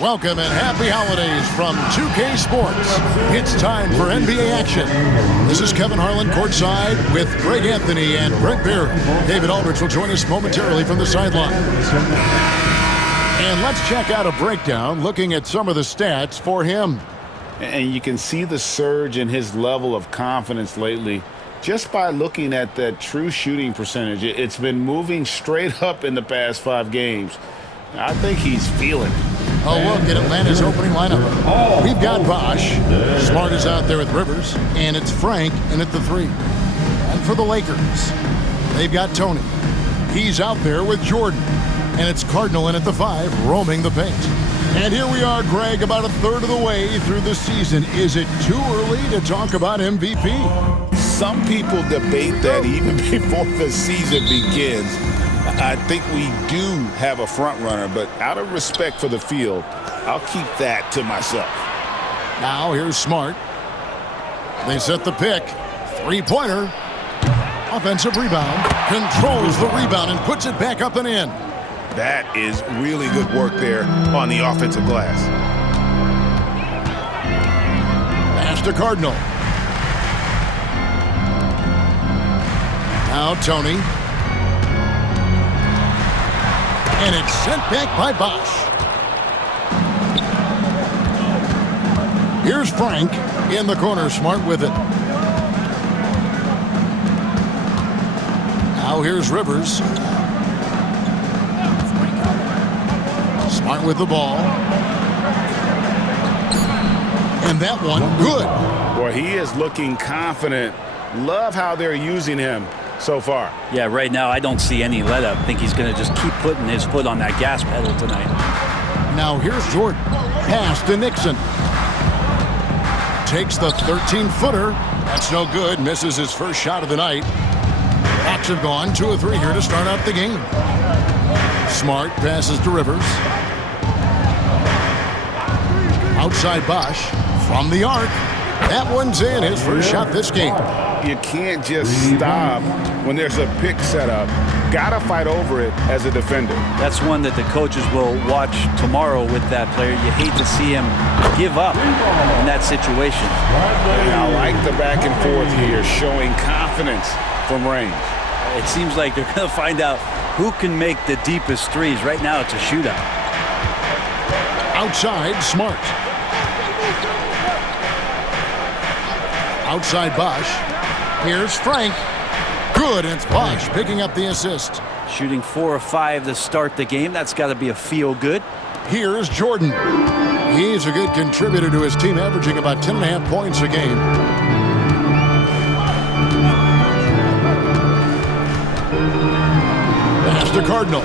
Welcome and happy holidays from 2K Sports. It's time for NBA action. This is Kevin Harlan courtside with Greg Anthony and Brent Beard. David Aldridge will join us momentarily from the sideline. And let's check out a breakdown looking at some of the stats for him. And you can see the surge in his level of confidence lately just by looking at that true shooting percentage. It's been moving straight up in the past 5 games. I think he's feeling it. A look at Atlanta's opening lineup. We've got Bosh. Smart is out there with Rivers. And it's Frank in at the 3. And for the Lakers, they've got Tony. He's out there with Jordan. And it's Cardinal in at the 5, roaming the paint. And here we are, Greg, about a third of the way through the season. Is it too early to talk about MVP? Some people debate that even before the season begins. I think we do have a front runner, but out of respect for the field, I'll keep that to myself. Now here's Smart. They set the pick. 3-pointer. Offensive rebound. Controls the rebound and puts it back up and in. That is really good work there on the offensive glass. Pass to Cardinal. Now Tony. And it's sent back by Bosh. Here's Frank in the corner. Smart with it. Now here's Rivers. Smart with the ball. And that one, good. Boy, he is looking confident. Love how they're using him so far. Yeah, right now I don't see any let up. I think he's going to just keep putting his foot on that gas pedal tonight. Now here's Jordan. Pass to Nixon. Takes the 13-footer. That's no good. Misses his first shot of the night. Hawks have gone 2 of 3 here to start out the game. Smart passes to Rivers. Outside Bosh from the arc. That one's in. His first shot this game. You can't just stop when there's a pick set up. Gotta fight over it as a defender. That's one that the coaches will watch tomorrow with that player. You hate to see him give up in that situation. And I like the back and forth here, showing confidence from range. It seems like they're going to find out who can make the deepest threes. Right now it's a shootout. Outside, Smart. Outside Bosh. Here's Frank. Good, and it's Bosh picking up the assist. Shooting 4 of 5 to start the game. That's got to be a feel good. Here's Jordan. He's a good contributor to his team, averaging about 10.5 points a game. Pass to Cardinal.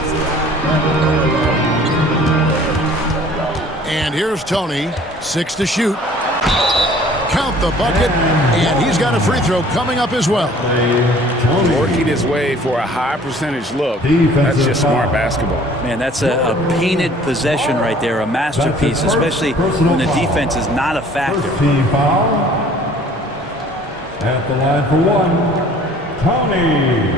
And here's Tony. 6 to shoot. Count the bucket, and he's got a free throw coming up as well. Working his way for a high percentage look. That's just smart basketball. Man, that's a painted possession right there, a masterpiece, especially when the defense is not a factor. Team foul. At the line for 1, Tony.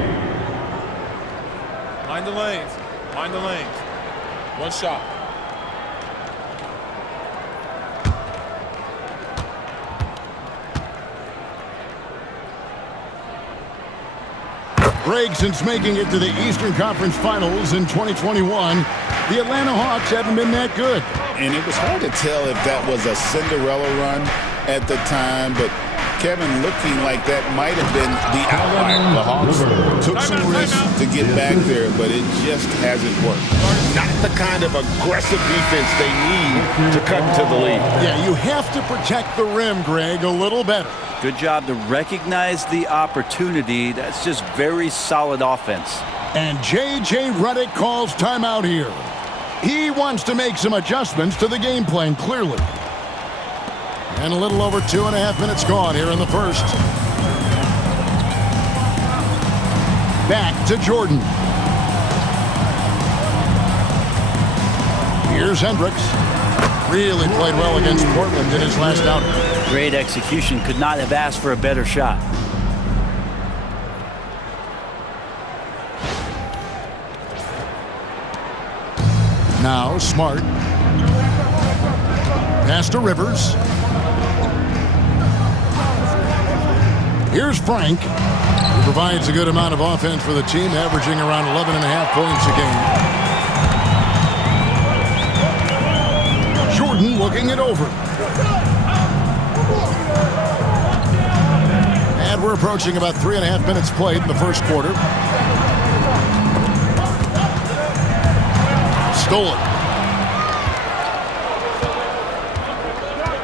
Mind the lanes. Mind the lanes. 1 shot. Greg, since making it to the Eastern Conference Finals in 2021, the Atlanta Hawks haven't been that good. And it was hard to tell if that was a Cinderella run at the time, but Kevin, looking like that might have been the outlier. The Hawks took some risks to get back there, but it just hasn't worked. Not the kind of aggressive defense they need to cut into the lead. Yeah, you have to protect the rim, Greg, a little better. Good job to recognize the opportunity. That's just very solid offense. And J.J. Redick calls timeout here. He wants to make some adjustments to the game plan, clearly. And a little over 2.5 minutes gone here in the first. Back to Jordan. Here's Hendricks. Really played well against Portland in his last outing. Great execution. Could not have asked for a better shot. Now Smart. Pass to Rivers. Here's Frank, who provides a good amount of offense for the team, averaging around 11.5 points a game. Jordan looking it over. And we're approaching about 3.5 minutes played in the first quarter. Stolen.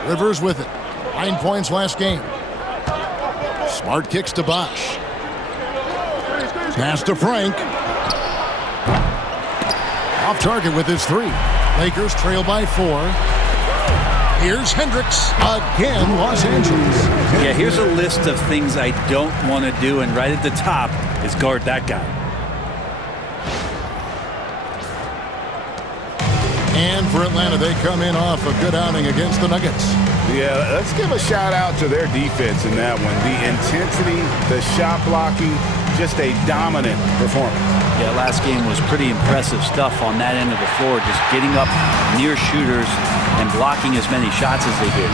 Rivers with it. 9 points last game. Smart kicks to Bosch. Pass to Frank. Off target with his 3. Lakers trail by 4. Here's Hendricks. Again, Los Angeles. Yeah, here's a list of things I don't want to do, and right at the top is guard that guy. And for Atlanta, they come in off a good outing against the Nuggets. Yeah, let's give a shout out to their defense in that one. The intensity, the shot blocking, just a dominant performance. Yeah, last game was pretty impressive stuff on that end of the floor, just getting up near shooters and blocking as many shots as they did.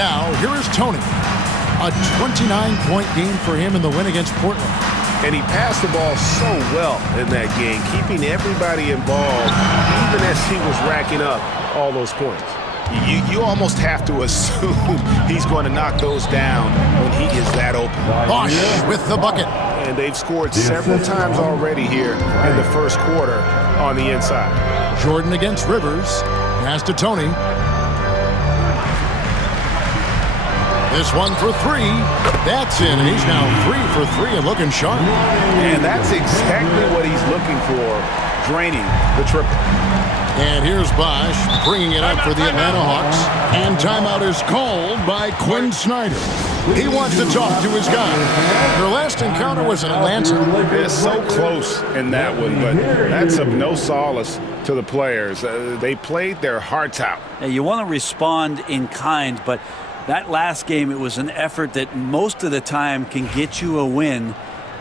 Now, here is Tony. A 29-point game for him in the win against Portland. And he passed the ball so well in that game, keeping everybody involved, even as he was racking up all those points. You almost have to assume he's going to knock those down when he is that open. Bosch with the bucket. And they've scored several times already here in the first quarter on the inside. Jordan against Rivers. Pass to Tony. This one for 3. That's in, and he's now 3 for 3 and looking sharp. And that's exactly what he's looking for, draining the triple. And here's Bosch bringing it up for the Atlanta Hawks. And timeout is called by Quinn Snyder. He wants to talk to his guy. Their last encounter was in Atlanta. It's so close in that one, but that's of no solace to the players. They played their hearts out. Now, you want to respond in kind, but that last game, it was an effort that most of the time can get you a win.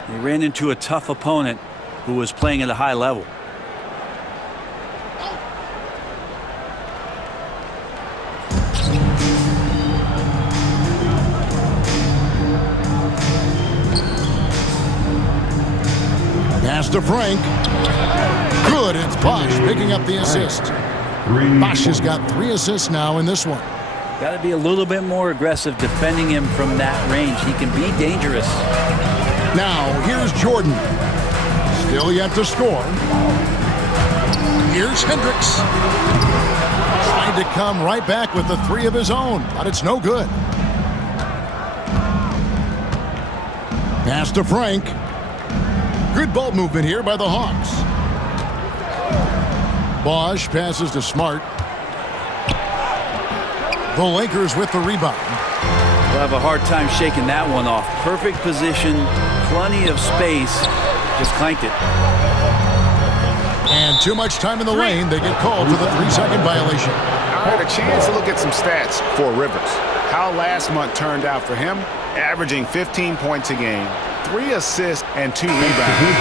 They ran into a tough opponent who was playing at a high level. Pass to Frank. Good. It's Bosch picking up the assist. Bosch has got 3 assists now in this one. Got to be a little bit more aggressive defending him from that range. He can be dangerous. Now, here's Jordan. Still yet to score. Here's Hendricks. Trying to come right back with the 3 of his own, but it's no good. Pass to Frank. Good ball movement here by the Hawks. Bosch passes to Smart. The Lakers with the rebound. We'll have a hard time shaking that one off. Perfect position, plenty of space. Just clanked it. And too much time in the lane. They get called for the 3-second violation. I had a chance to look at some stats for Rivers. How last month turned out for him, averaging 15 points a game, 3 assists and 2 rebounds.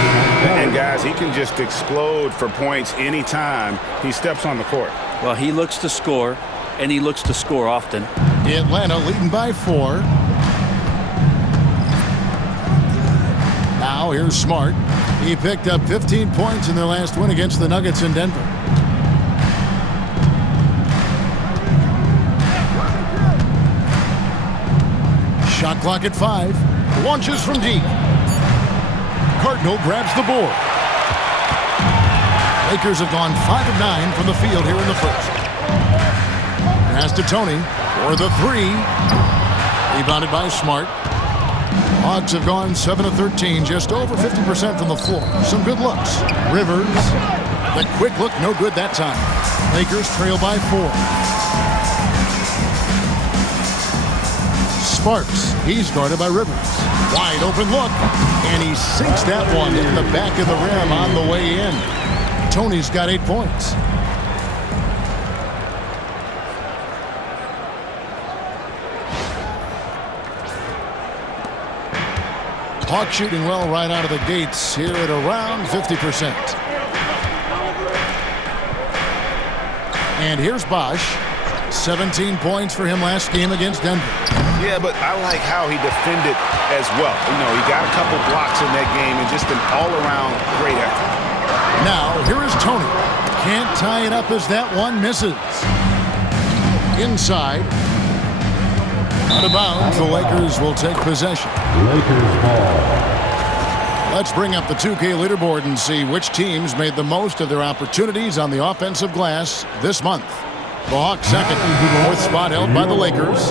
And guys, he can just explode for points anytime he steps on the court. Well, he looks to score, and he looks to score often. Atlanta leading by 4. Now here's Smart. He picked up 15 points in their last win against the Nuggets in Denver. Shot clock at 5. Launches from deep. Cardinal grabs the board. Lakers have gone 5 of 9 from the field here in the first. Pass to Tony for the 3. Rebounded by Smart. Hawks have gone 7 of 13, just over 50% from the floor. Some good looks. Rivers. The quick look, no good that time. Lakers trail by 4. Sparks. He's guarded by Rivers. Wide open look. And he sinks that one in the back of the rim on the way in. Tony's got 8 points. Hawks shooting well right out of the gates here at around 50%. And here's Bosch. 17 points for him last game against Denver. Yeah, but I like how he defended as well. You know, he got a couple blocks in that game and just an all-around great effort. Now, here is Tony. Can't tie it up as that one misses. Inside. Out of bounds, the Lakers will take possession. Lakers ball. Let's bring up the 2K leaderboard and see which teams made the most of their opportunities on the offensive glass this month. The Hawks second, fourth spot held by the Lakers.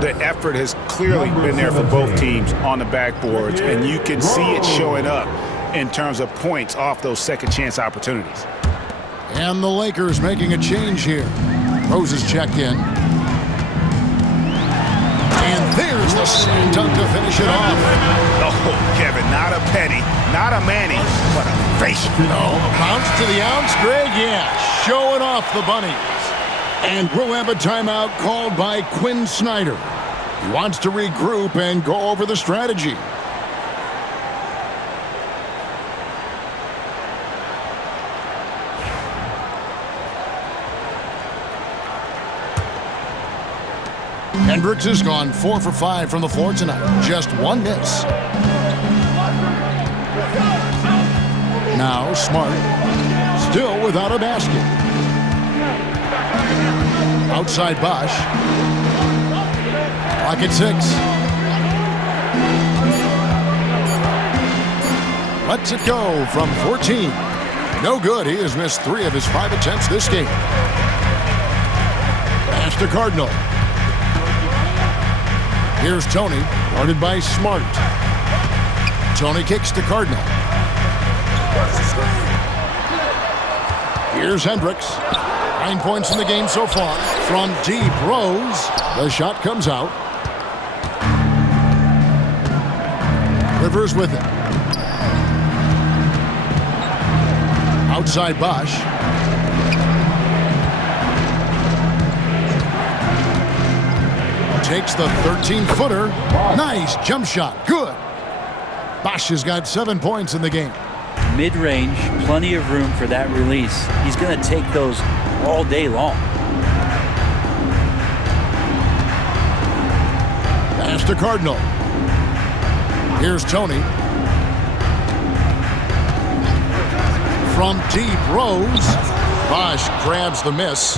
The effort has clearly been there for both teams on the backboards, and you can see it showing up in terms of points off those second chance opportunities. And the Lakers making a change here. Rose is checked in. And there's the slam dunk to finish it off. Oh, Kevin, not a penny, not a Manny, but a face. No, bounce to the ounce, Greg. Yeah, showing off the bunnies. And we'll have a timeout called by Quinn Snyder. He wants to regroup and go over the strategy. Hendricks has gone 4 for 5 from the floor tonight. Just one miss. Now Smart, still without a basket. Outside Bosch. Clock at 6. Lets it go from 14. No good. He has missed 3 of his 5 attempts this game. Pass to Cardinal. Here's Tony, guarded by Smart. Tony kicks to Cardinal. Here's Hendricks. 9 points in the game so far. From deep, Rose. The shot comes out. Rivers with it. Outside Bosch. Takes the 13-footer. Nice jump shot. Good. Bosch has got 7 points in the game. Mid-range, plenty of room for that release. He's going to take those all day long. Pass to Cardinal. Here's Tony. From deep, Rose. Bosch grabs the miss.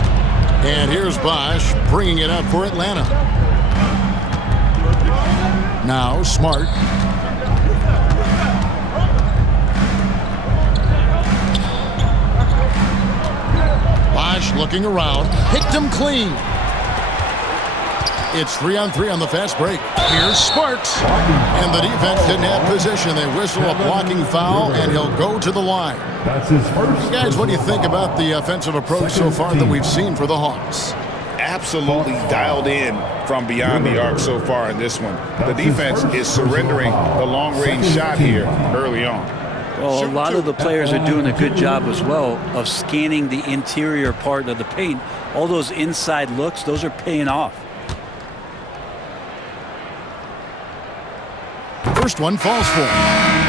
And here's Bosch bringing it up for Atlanta. Now Smart. Bosch looking around. Picked him clean. It's 3-on-3 on the fast break. Here's Sparks. And the defense didn't have position. They whistle a blocking foul, and he'll go to the line. That's his first. Guys, what do you think about the offensive approach so far that we've seen for the Hawks? Absolutely dialed in from beyond the arc so far in this one. The defense is surrendering the long-range shot here early on. Well, a lot of the players are doing a good job as well of scanning the interior part of the paint. All those inside looks, those are paying off. First one falls for him.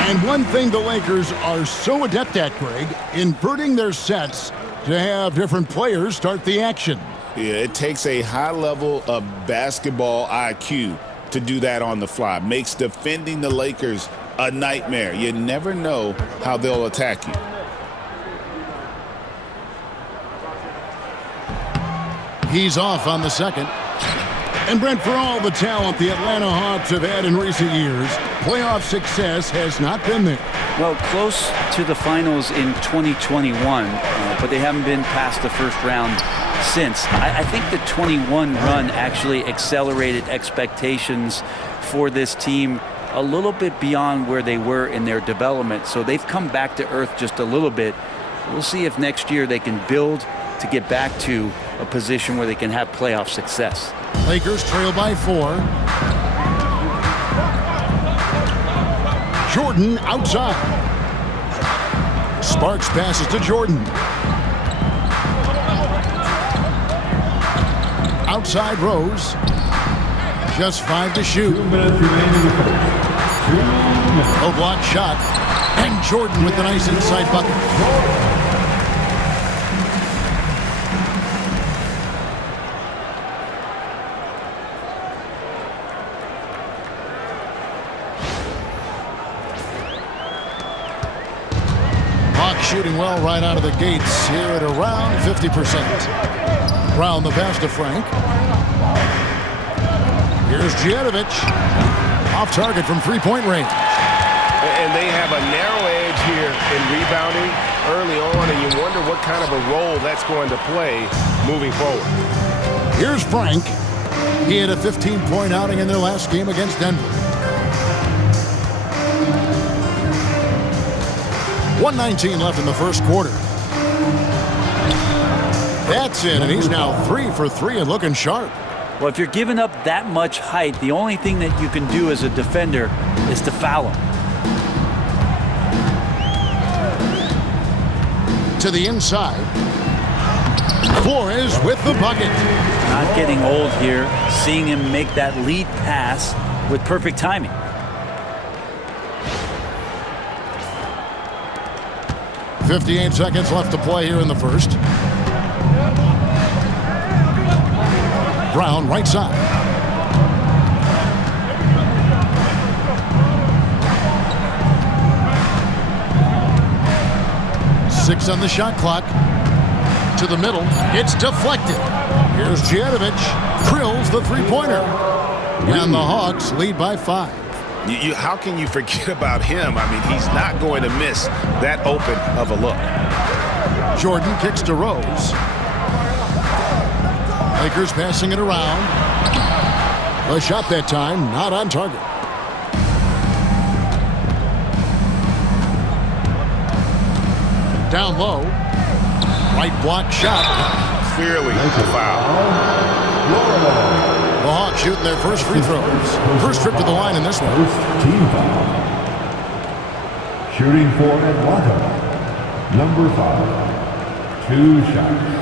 And one thing the Lakers are so adept at, Greg, inverting their sets to have different players start the action. Yeah, it takes a high level of basketball IQ to do that on the fly. Makes defending the Lakers a nightmare. You never know how they'll attack you. He's off on the second. And Brent, for all the talent the Atlanta Hawks have had in recent years, playoff success has not been there. Well, close to the finals in 2021, but they haven't been past the first round since. I think the 21 run actually accelerated expectations for this team a little bit beyond where they were in their development. So they've come back to earth just a little bit. We'll see if next year they can build to get back to a position where they can have playoff success. Lakers trail by 4. Jordan outside. Sparks passes to Jordan. Outside Rose. Just 5 to shoot. 2 minutes remaining in the first. 2 minutes. No block shot. And Jordan with the nice inside bucket. shooting well right out of the gates here at around 50%. Brown the pass to Frank. Here's Djetovic. Off target from three-point range. And they have a narrow edge here in rebounding early on, and you wonder what kind of a role that's going to play moving forward. Here's Frank. He had a 15-point outing in their last game against Denver. 1:19 left in the first quarter. That's it, and he's now 3 for 3 and looking sharp. Well, if you're giving up that much height, the only thing that you can do as a defender is to foul him. To the inside. Flores with the bucket. Not getting old here, seeing him make that lead pass with perfect timing. .58 seconds left to play here in the first. Brown right side. Six on the shot clock. To the middle. It's deflected. Here's Djetovic. Drills the three-pointer. And the Hawks lead by 5. How can you forget about him? I mean, he's not going to miss that open of a look. Jordan kicks to Rose. Lakers passing it around. A shot that time, not on target. Down low. Right block shot. Clearly a foul. The Hawks shooting their first free throws. First trip to the line in this one. First team foul. Shooting for Atlanta. Number 5. 2 shots.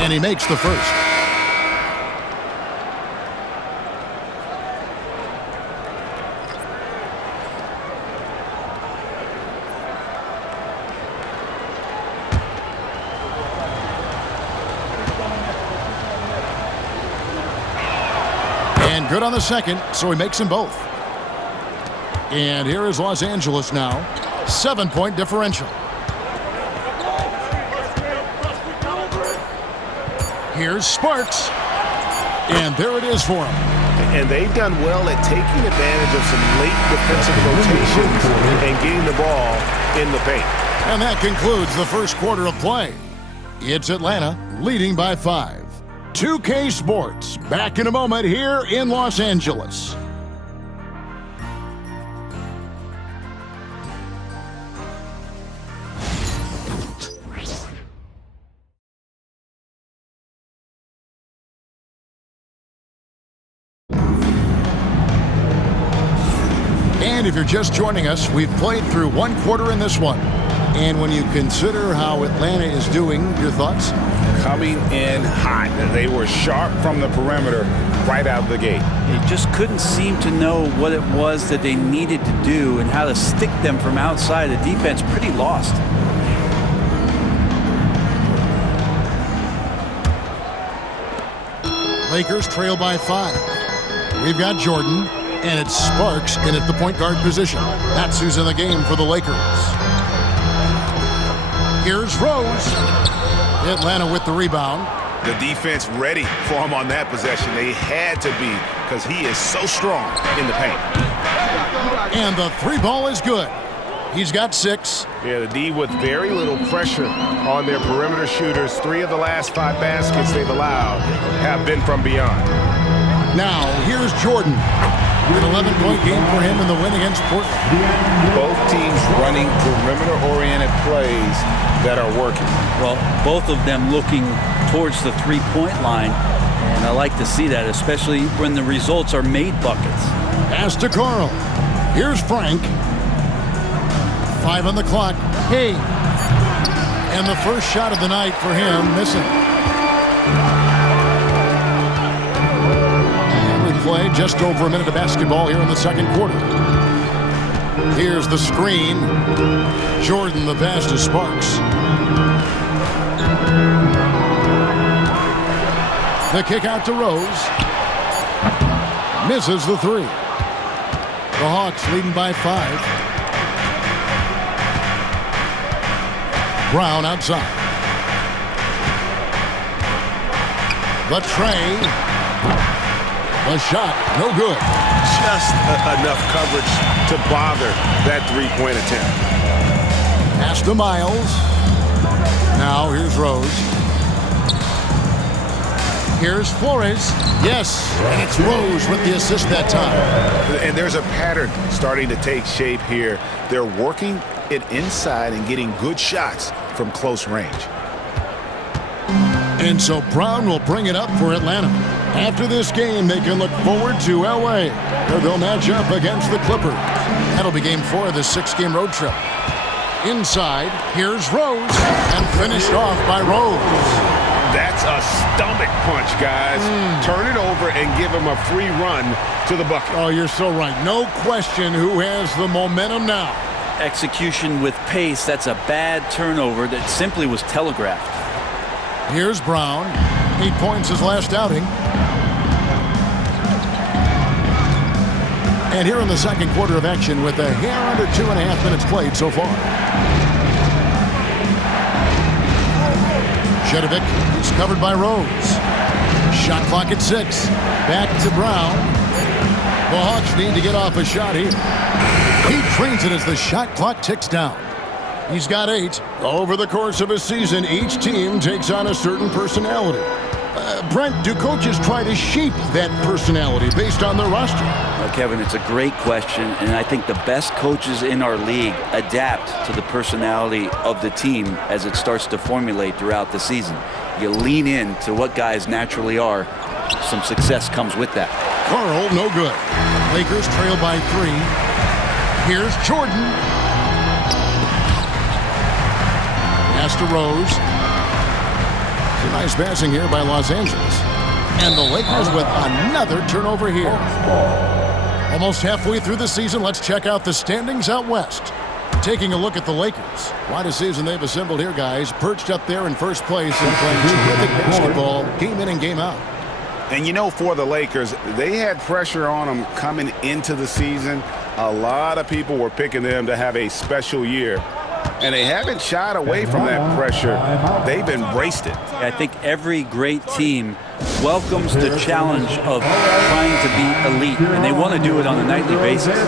And he makes the first. And good on the second, so he makes them both. And here is Los Angeles now. 7-point differential. Here's Sparks. And there it is for him. And they've done well at taking advantage of some late defensive rotations and getting the ball in the paint. And that concludes the first quarter of play. It's Atlanta leading by 5. 2K Sports back in a moment here in Los Angeles. And if you're just joining us, we've played through one quarter in this one. And when you consider how Atlanta is doing, your thoughts? Coming in hot. They were sharp from the perimeter right out of the gate. They just couldn't seem to know what it was that they needed to do and how to stick them from outside. The defense pretty lost. Lakers trail by 5. We've got Jordan, and it's Sparks in at the point guard position. That's who's in the game for the Lakers. Here's Rose. Atlanta with the rebound. The defense ready for him on that possession. They had to be because he is so strong in the paint. And the 3 ball is good. He's got 6. Yeah, the D with very little pressure on their perimeter shooters. 3 of the last 5 baskets they've allowed have been from beyond. Now, here's Jordan. An 11-point game for him in the win against Portland. Both teams running perimeter-oriented plays that are working. Well, both of them looking towards the three-point line, and I like to see that, especially when the results are made buckets. Pass to Carl. Here's Frank. 5 on the clock. Hey. And the first shot of the night for him, missing. Play just over a minute of basketball here in the second quarter. Here's the screen. Jordan, the pass to Sparks. The kick out to Rose. Misses the three. The Hawks leading by 5. Brown outside. The tray. The shot, no good. Just enough coverage to bother that three-point attempt. Pass to Miles. Now here's Rose. Here's Flores. Yes, and it's Rose with the assist that time. And there's a pattern starting to take shape here. They're working it inside and getting good shots from close range. And so Brown will bring it up for Atlanta. After this game, they can look forward to L.A., where they'll match up against the Clippers. That'll be game 4 of the 6-game road trip. Inside, here's Rose, and finished off by Rose. That's a stomach punch, guys. Turn it over and give him a free run to the bucket. Oh, you're so right. No question who has the momentum now. Execution with pace. That's a bad turnover that simply was telegraphed. Here's Brown. 8 points his last outing. And here in the second quarter of action with a hair under 2.5 minutes played so far. Shedovic is covered by Rose. Shot clock at 6. Back to Brown. The Hawks need to get off a shot here. He trains it as the shot clock ticks down. He's got 8. Over the course of a season, each team takes on a certain personality. Brent, do coaches try to shape that personality based on their roster? Kevin, it's a great question, and I think the best coaches in our league adapt to the personality of the team as it starts to formulate throughout the season. You lean in to what guys naturally are. Some success comes with that. Carl, no good. Lakers trail by 3. Here's Jordan. Pass to Rose. Nice passing here by Los Angeles. And the Lakers with another turnover here. Almost halfway through the season, let's check out the standings out west. Taking a look at the Lakers. Quite a season they've assembled here, guys. Perched up there in first place and playing terrific basketball game in and game out. And you know, for the Lakers, they had pressure on them coming into the season. A lot of people were picking them to have a special year. And they haven't shied away from that pressure. They've embraced it. I think every great team welcomes the challenge of trying to be elite, and they want to do it on a nightly basis.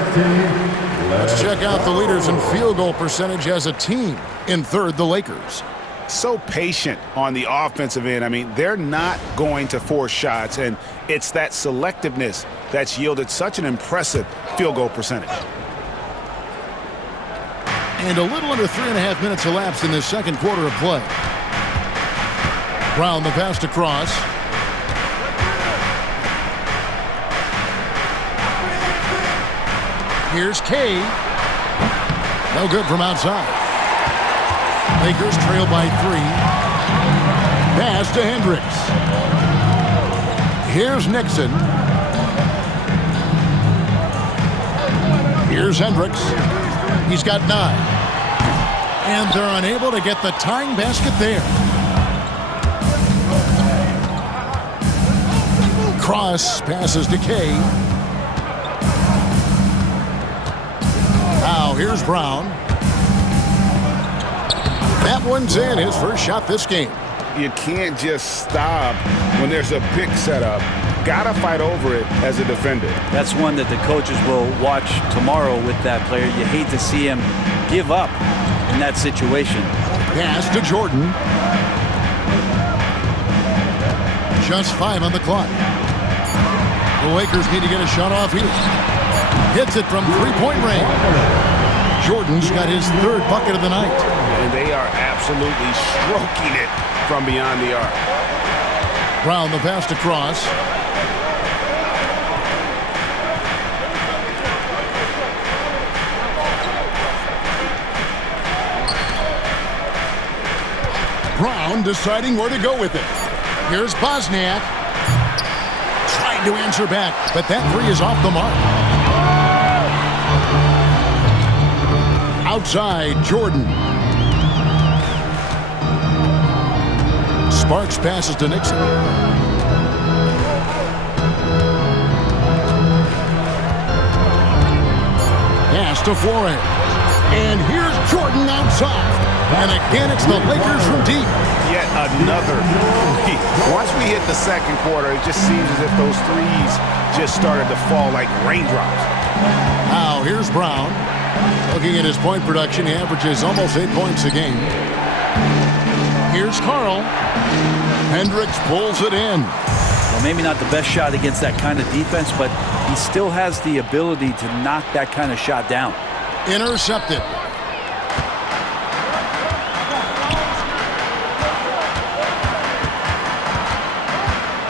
Let's check out the leaders in field goal percentage as a team. In third, the Lakers. So patient on the offensive end. I mean, they're not going to force shots, and it's that selectiveness that's yielded such an impressive field goal percentage. And a little under 3.5 minutes elapsed in this second quarter of play. Brown the pass to Cross. Here's Kay. No good from outside. Lakers trail by 3. Pass to Hendricks. Here's Nixon. Here's Hendricks. He's got 9. And they're unable to get the tying basket there. Cross passes to Kay. Now here's Brown. That one's in, his first shot this game. You can't just stop when there's a pick set up. Gotta fight over it as a defender. That's one that the coaches will watch tomorrow with that player. You hate to see him give up in that situation. Pass to Jordan. Just 5 on the clock. The Lakers need to get a shot off here. Hits it from three-point range. Jordan's got his 3rd bucket of the night. And they are absolutely stroking it from beyond the arc. Brown the pass to Cross. Brown deciding where to go with it. Here's Bosniak. Trying to answer back, but that 3 is off the mark. Outside, Jordan. Sparks passes to Nixon. to Flores. And here's Jordan outside. And again, it's the Lakers from deep. Yet another three. Once we hit the second quarter, it just seems as if those threes just started to fall like raindrops. Now, here's Brown. Looking at his point production, he averages almost 8 points a game. Here's Carl. Hendricks pulls it in. Well, maybe not the best shot against that kind of defense, but he still has the ability to knock that kind of shot down. Intercepted.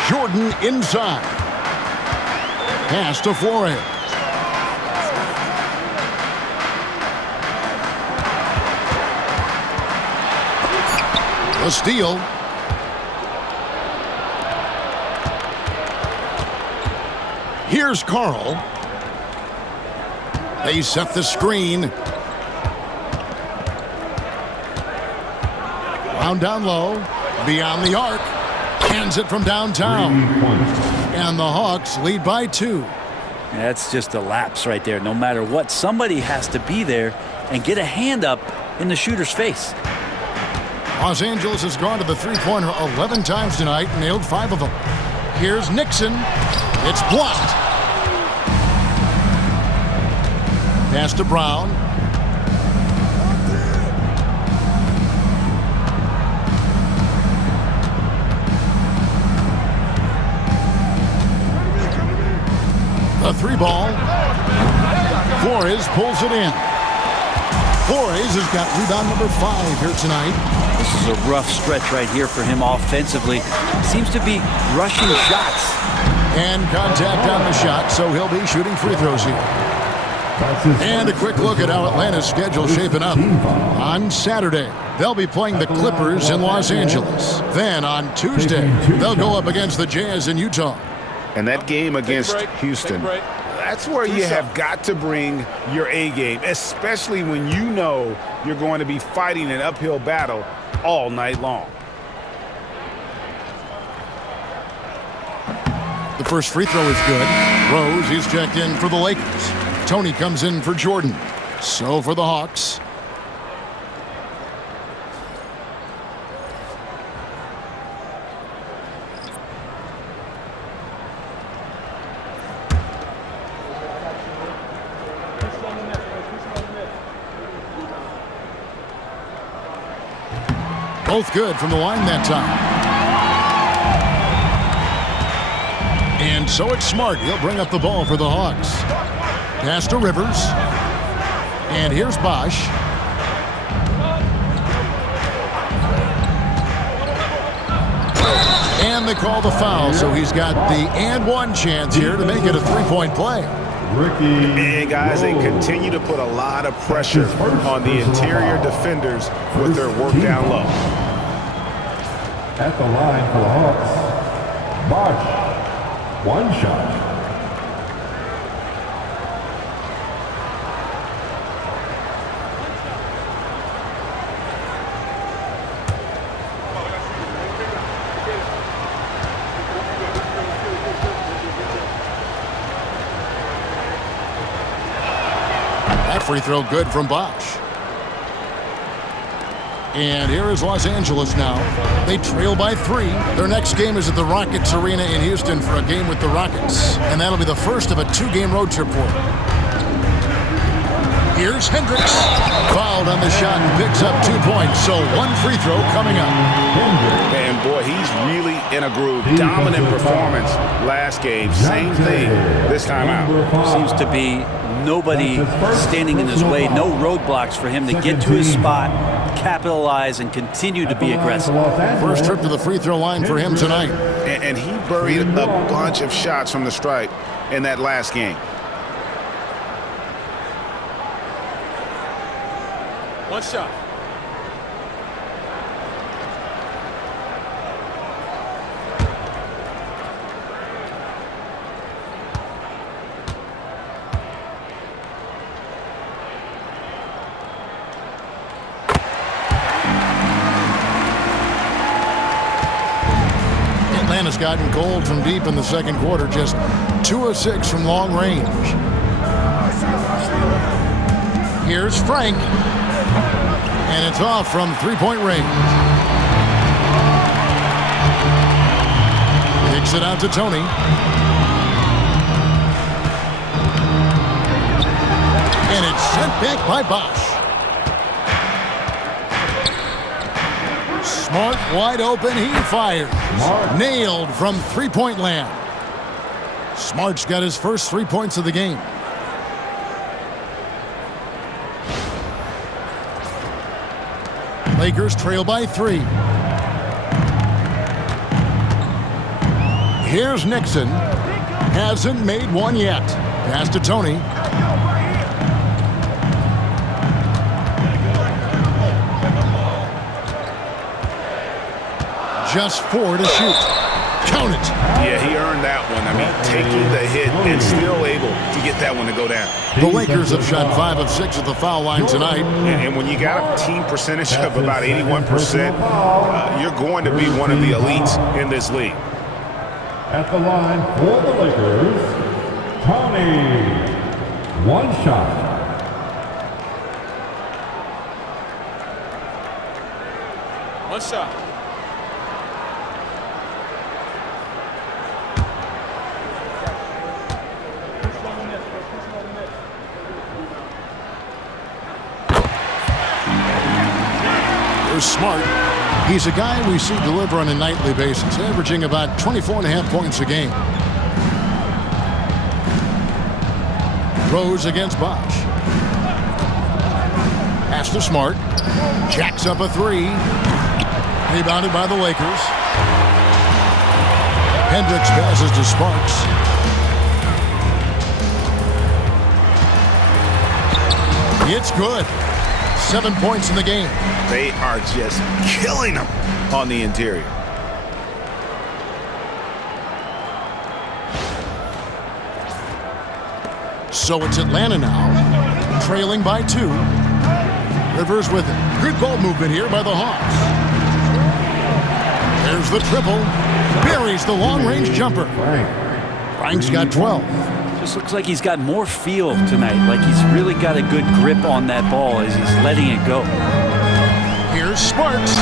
Jordan inside. Pass to Flores. A steal. Here's Carl. They set the screen. Round down low. Beyond the arc. Hands it from downtown. And the Hawks lead by 2. That's just a lapse right there. No matter what, somebody has to be there and get a hand up in the shooter's face. Los Angeles has gone to the three-pointer 11 times tonight, nailed 5 of them. Here's Nixon. It's blocked. Pass to Brown. A 3-ball. Flores pulls it in. Flores has got rebound number 5 here tonight. This is a rough stretch right here for him offensively. Seems to be rushing shots. And contact on the shot, so he'll be shooting free throws here. And a quick look at how Atlanta's schedule shaping up. On Saturday, they'll be playing the Clippers in Los Angeles. Then on Tuesday, they'll go up against the Jazz in Utah. And that game against Houston, that's where you have got to bring your A game, especially when you know you're going to be fighting an uphill battle all night long. The first free throw is good. Rose, he's checked in for the Lakers. Tony comes in for Jordan. So for the Hawks. Both good from the line that time. And so it's Smart. He'll bring up the ball for the Hawks. Pass to Rivers. And here's Bosch. And they call the foul, so he's got the and one chance here to make it a three-point play. And guys, they continue to put a lot of pressure on the interior defenders with their work down low. At the line for the Hawks, Bosch, one shot. That free throw good from Bosch. And here is Los Angeles now. They trail by 3. Their next game is at the Rockets Arena in Houston for a game with the Rockets. And that'll be the first of a 2-game road trip for them. Here's Hendricks. Fouled on the shot and picks up 2 points. So 1 free throw coming up. And boy, he's really in a groove. Dominant performance last game. Same thing this time out. Seems to be nobody standing in his way. No roadblocks for him to get to his spot, capitalize, and continue to be aggressive. First trip to the free throw line for him tonight. And he buried a bunch of shots from the stripe in that last game. One shot. Atlanta's gotten cold from deep in the second quarter, just 2 of 6 from long range. Here's Frank. And it's off from three-point range. Kicks it out to Tony. And it's sent back by Bosch. Smart wide open. He fires. Nailed from three-point land. Smart's got his first 3 points of the game. Lakers trail by 3. Here's Nixon. Hasn't made one yet. Pass to Tony. Just 4 to shoot. Count it. Yeah, he earned that one. I mean, taking the hit and still able to get that one to go down. The Lakers have shot 5 of 6 at the foul line tonight. And when you got a team percentage of about 81%, you're going to be one of the elites in this league. At the line for the Lakers, Tony. One shot. One shot. Smart. He's a guy we see deliver on a nightly basis, averaging about 24.5 points a game. Rose against Bosch. Pass to Smart. Jacks up a 3. Rebounded by the Lakers. Hendricks passes to Sparks. It's good. 7 points in the game. They are just killing them on the interior. So it's Atlanta now, trailing by 2. Rivers with it. Good ball movement here by the Hawks. There's the triple. Buries the long-range jumper. Frank's got 12. Just looks like he's got more feel tonight, like he's really got a good grip on that ball as he's letting it go. Here's Sparks,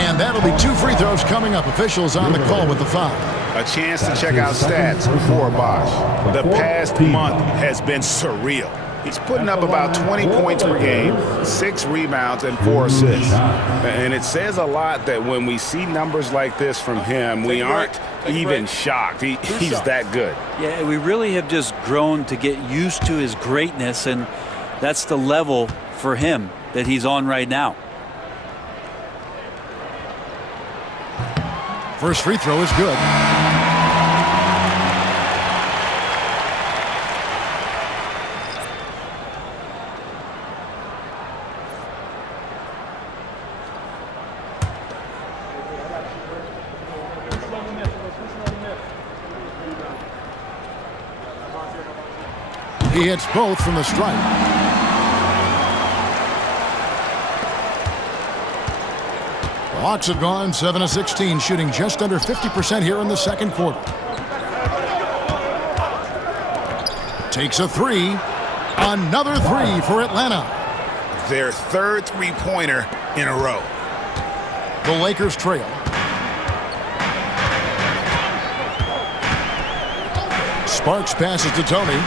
and that'll be 2 free throws coming up. Officials on the call with the foul. A chance to check out stats for Bosch. The past month has been surreal. He's putting up about 20 points per game, 6 rebounds, and 4 assists. And it says a lot that when we see numbers like this from him, we aren't even shocked. He's that good. Yeah, we really have just grown to get used to his greatness, and that's the level for him that he's on right now. First free throw is good. He hits both from the stripe. The Hawks have gone 7 of 16, shooting just under 50% here in the second quarter. Takes a 3. Another 3 for Atlanta. Their third three-pointer in a row. The Lakers trail. Sparks passes to Tony.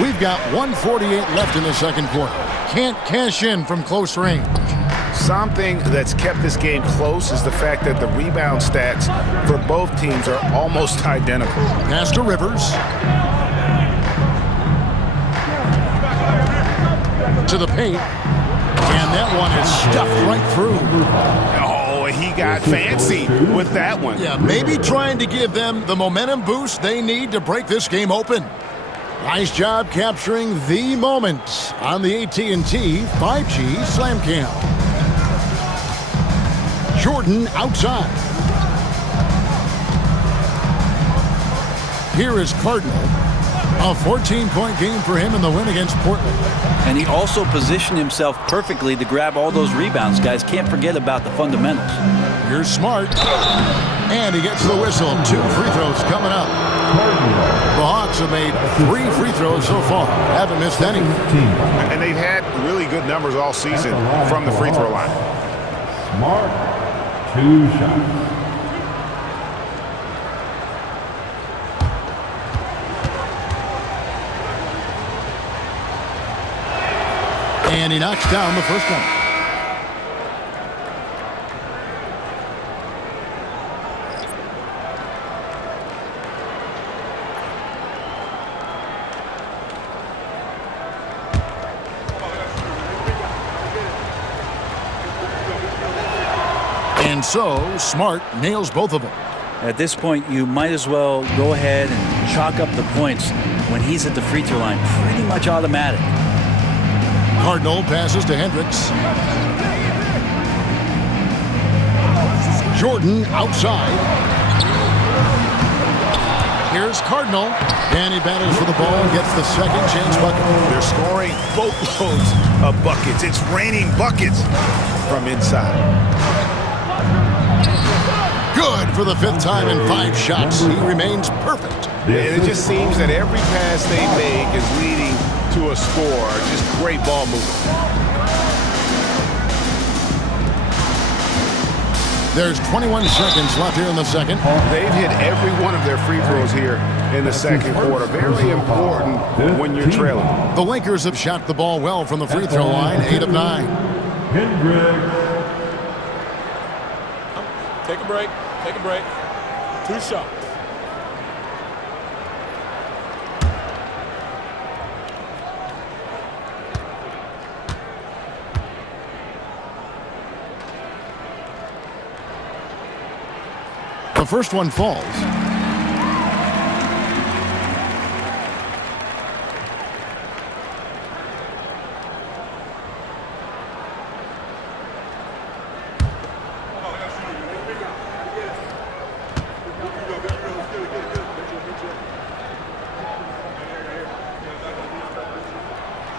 We've got 1:48 left in the second quarter. Can't cash in from close range. Something that's kept this game close is the fact that the rebound stats for both teams are almost identical. Pass to Rivers. To the paint. And that one is stuffed right through. Oh, he got fancy with that one. Yeah, maybe trying to give them the momentum boost they need to break this game open. Nice job capturing the moment on the AT&T 5G Slam Cam. Jordan outside. Here is Cardinal. A 14-point game for him in the win against Portland. And he also positioned himself perfectly to grab all those rebounds, guys. Can't forget about the fundamentals. Here's Smart. And he gets the whistle. 2 free throws coming up. The Hawks have made 3 free throws so far. Haven't missed any. And they've had really good numbers all season from the free throw line. Smart, 2 shots. And he knocks down the first one. And so, Smart nails both of them. At this point, you might as well go ahead and chalk up the points when he's at the free throw line. Pretty much automatic. Cardinal passes to Hendricks. Jordan outside. Here's Cardinal. And he battles for the ball and gets the second chance bucket. They're scoring boatloads of buckets. It's raining buckets from inside. Good for the 5th time in 5 shots. He remains perfect. And it just seems that every pass they make is leading to a score. Just great ball movement. There's 21 seconds left here in the second. They've hit every one of their free throws here in the second quarter. Very important when you're trailing. The Lakers have shot the ball well from the free throw line, 8 of 9. Hendricks. Take a break. Take a break. 2 shots. The first one falls.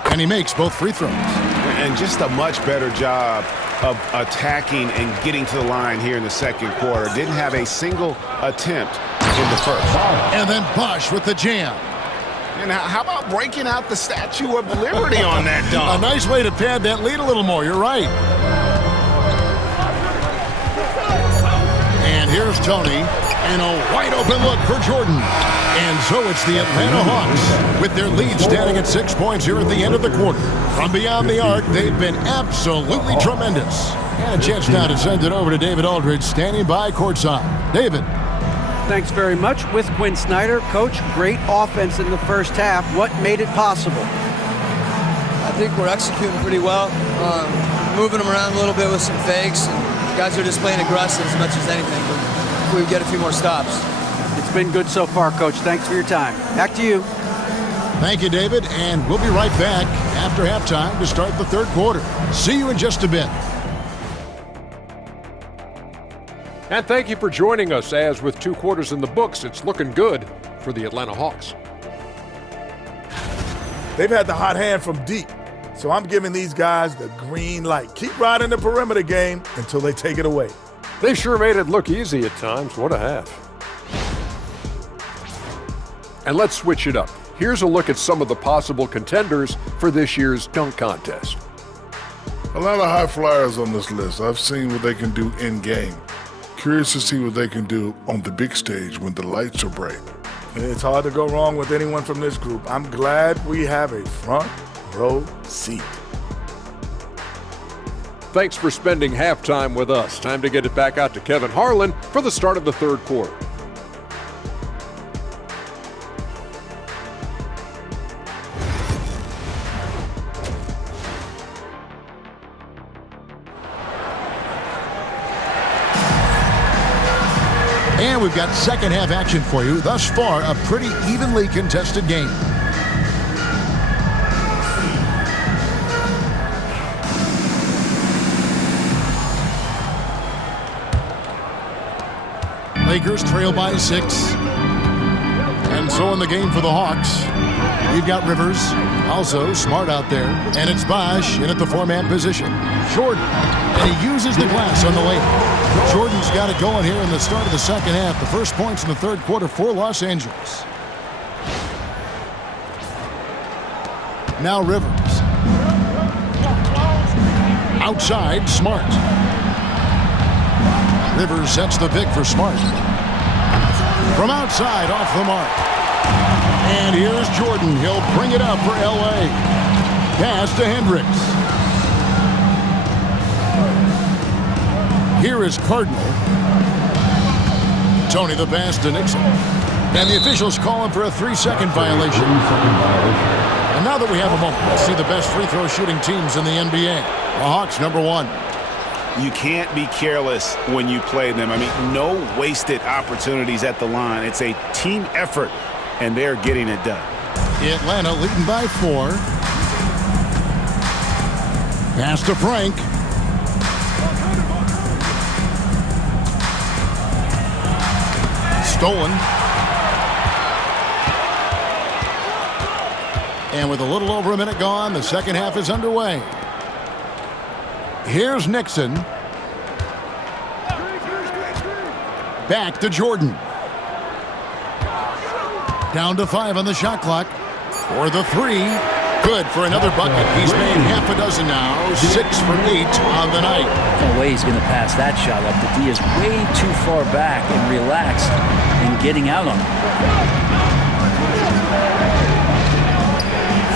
And he makes both free throws. And just a much better job of attacking and getting to the line here in the second quarter. Didn't have a single attempt in the first. And then Bosh with the jam. And how about breaking out the Statue of Liberty on that A dunk? nice way to pad that lead a little more. You're right. And here's Tony. And a wide open look for Jordan. And so it's the Atlanta Hawks with their lead standing at 6 points here at the end of the quarter. From beyond the arc, they've been absolutely tremendous. And a chance now to send it over to David Aldridge standing by courtside. David. Thanks very much. With Quinn Snyder, Coach, great offense in the first half. What made it possible? I think we're executing pretty well. Moving them around a little bit with some fakes. And guys are just playing aggressive as much as anything. But we get a few more stops. It's been good so far, Coach. Thanks for your time. Back to you. Thank you, David. And we'll be right back after halftime to start the third quarter. See you in just a bit. And thank you for joining us, as with 2 quarters in the books, it's looking good for the Atlanta Hawks. They've had the hot hand from deep, so I'm giving these guys the green light. Keep riding the perimeter game until they take it away. They sure made it look easy at times. What a half. And let's switch it up. Here's a look at some of the possible contenders for this year's dunk contest. A lot of high flyers on this list. I've seen what they can do in game. Curious to see what they can do on the big stage when the lights are bright. It's hard to go wrong with anyone from this group. I'm glad we have a front row seat. Thanks for spending halftime with us. Time to get it back out to Kevin Harlan for the start of the third quarter. And we've got second half action for you. Thus far, a pretty evenly contested game. Lakers trail by 6. And so in the game for the Hawks. We've got Rivers, also Smart out there, and it's Bosch in at the 4-man position. Jordan, and he uses the glass on the lane. Jordan's got it going here in the start of the second half. The first points in the third quarter for Los Angeles. Now Rivers. Outside, Smart. Rivers sets the pick for Smart. From outside, off the mark. And here's Jordan. He'll bring it up for L.A. Pass to Hendricks. Here is Cardinal. Tony the pass to Nixon. And the officials call him for a 3-second violation. And now that we have a moment, let's see the best free throw shooting teams in the NBA. The Hawks, number 1. You can't be careless when you play them. I mean, no wasted opportunities at the line. It's a team effort, and they're getting it done. Atlanta leading by 4. Pass to Frank. Stolen. And with a little over a minute gone, the second half is underway. Here's Nixon. Back to Jordan. Down to 5 on the shot clock. For the 3. Good for another bucket. He's made half a dozen now. 6 for 8 on the night. No way he's going to pass that shot up. The D is way too far back and relaxed in getting out on it.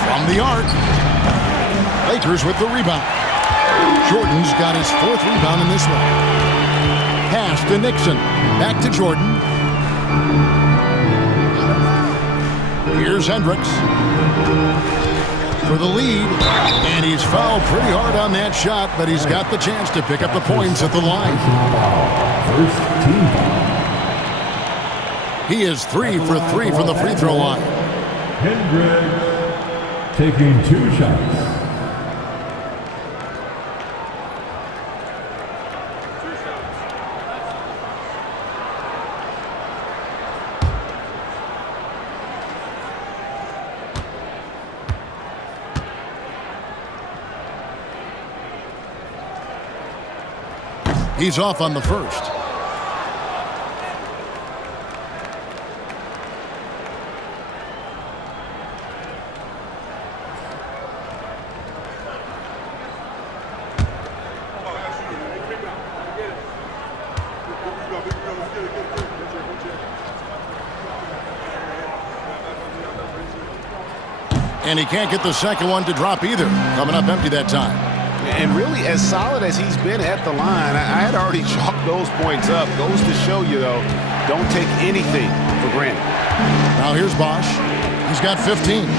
From the arc. Lakers with the rebound. Jordan's got his 4th rebound in this one. Pass to Nixon. Back to Jordan. Here's Hendricks. For the lead. And he's fouled pretty hard on that shot, but he's got the chance to pick up the points at the line. First team foul. He is 3 for 3 from the free throw line. Hendricks taking 2 shots. He's off on the first. And he can't get the second one to drop either. Coming up empty that time. And really, as solid as he's been at the line, I had already chalked those points up. Goes to show you, though, don't take anything for granted. Now here's Bosch. He's got 15.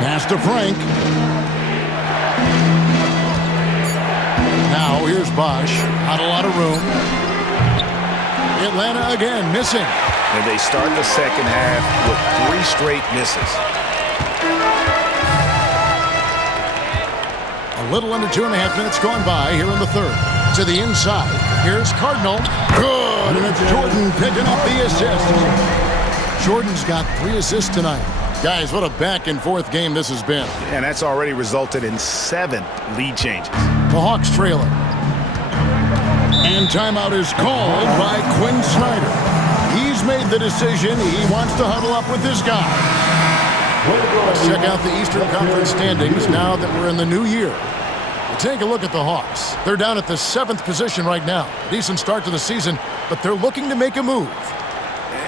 Pass to Frank. Now here's Bosch. Not a lot of room. Atlanta again missing. And they start the second half with 3 straight misses. A little under 2.5 minutes gone by here in the third. To the inside. Here's Cardinal. Good. And it's Jordan picking up the assist. Jordan's got 3 assists tonight. Guys, what a back and forth game this has been. And that's already resulted in 7 lead changes. The Hawks trailing. And timeout is called by Quinn Snyder. He's made the decision. He wants to huddle up with this guy. Let's check out the Eastern Conference standings now that we're in the new year. Take a look at the Hawks. They're down at the 7th position right now. Decent start to the season, but they're looking to make a move.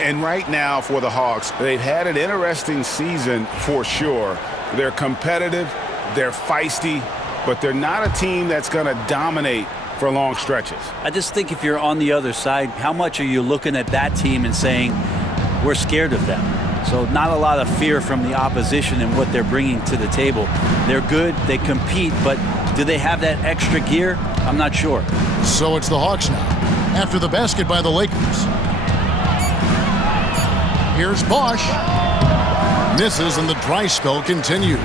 And right now for the Hawks, they've had an interesting season for sure. They're competitive, they're feisty, but they're not a team that's going to dominate for long stretches. I just think if you're on the other side, how much are you looking at that team and saying, we're scared of them? So not a lot of fear from the opposition and what they're bringing to the table. They're good, they compete, but do they have that extra gear? I'm not sure. So it's the Hawks now, after the basket by the Lakers. Here's Bosch. Misses, and the dry spell continues.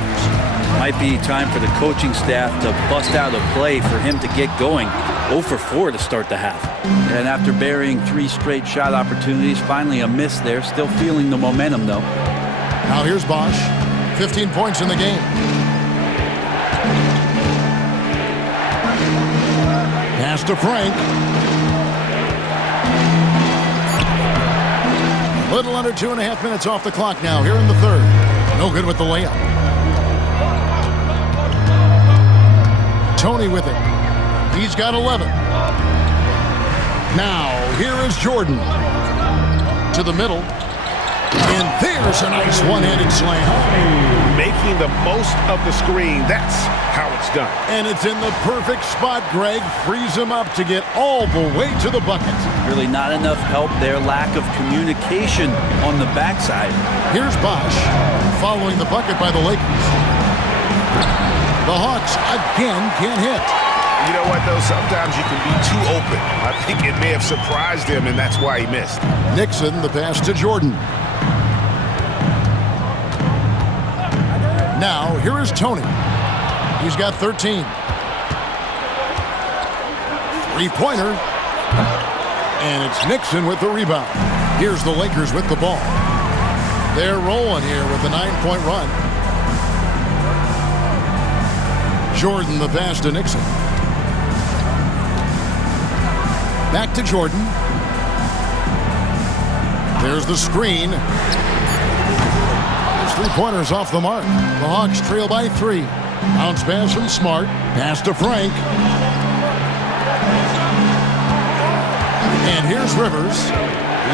Might be time for the coaching staff to bust out a play for him to get going. 0 for 4 to start the half. And after burying 3 straight shot opportunities, finally a miss there. Still feeling the momentum, though. Now here's Bosch. 15 points in the game. Pass to Frank. Little under 2.5 minutes off the clock now here in the third. No good with the layup. Tony with it. He's got 11. Now, here is Jordan. To the middle. And there's a nice one-handed slam. Making the most of the screen. That's how it's done. And it's in the perfect spot, Greg. Frees him up to get all the way to the bucket. Really not enough help there. Lack of communication on the backside. Here's Bosch following the bucket by the Lakers. The Hawks again can't hit. You know what, though? Sometimes you can be too open. I think it may have surprised him, and that's why he missed. Nixon, the pass to Jordan. Now, here is Tony. He's got 13. Three-pointer. And it's Nixon with the rebound. Here's the Lakers with the ball. They're rolling here with a 9-point run. Jordan, the pass to Nixon. Back to Jordan. There's the screen. His three-pointer's off the mark. The Hawks trail by 3. Bounce pass from Smart. Pass to Frank. And here's Rivers.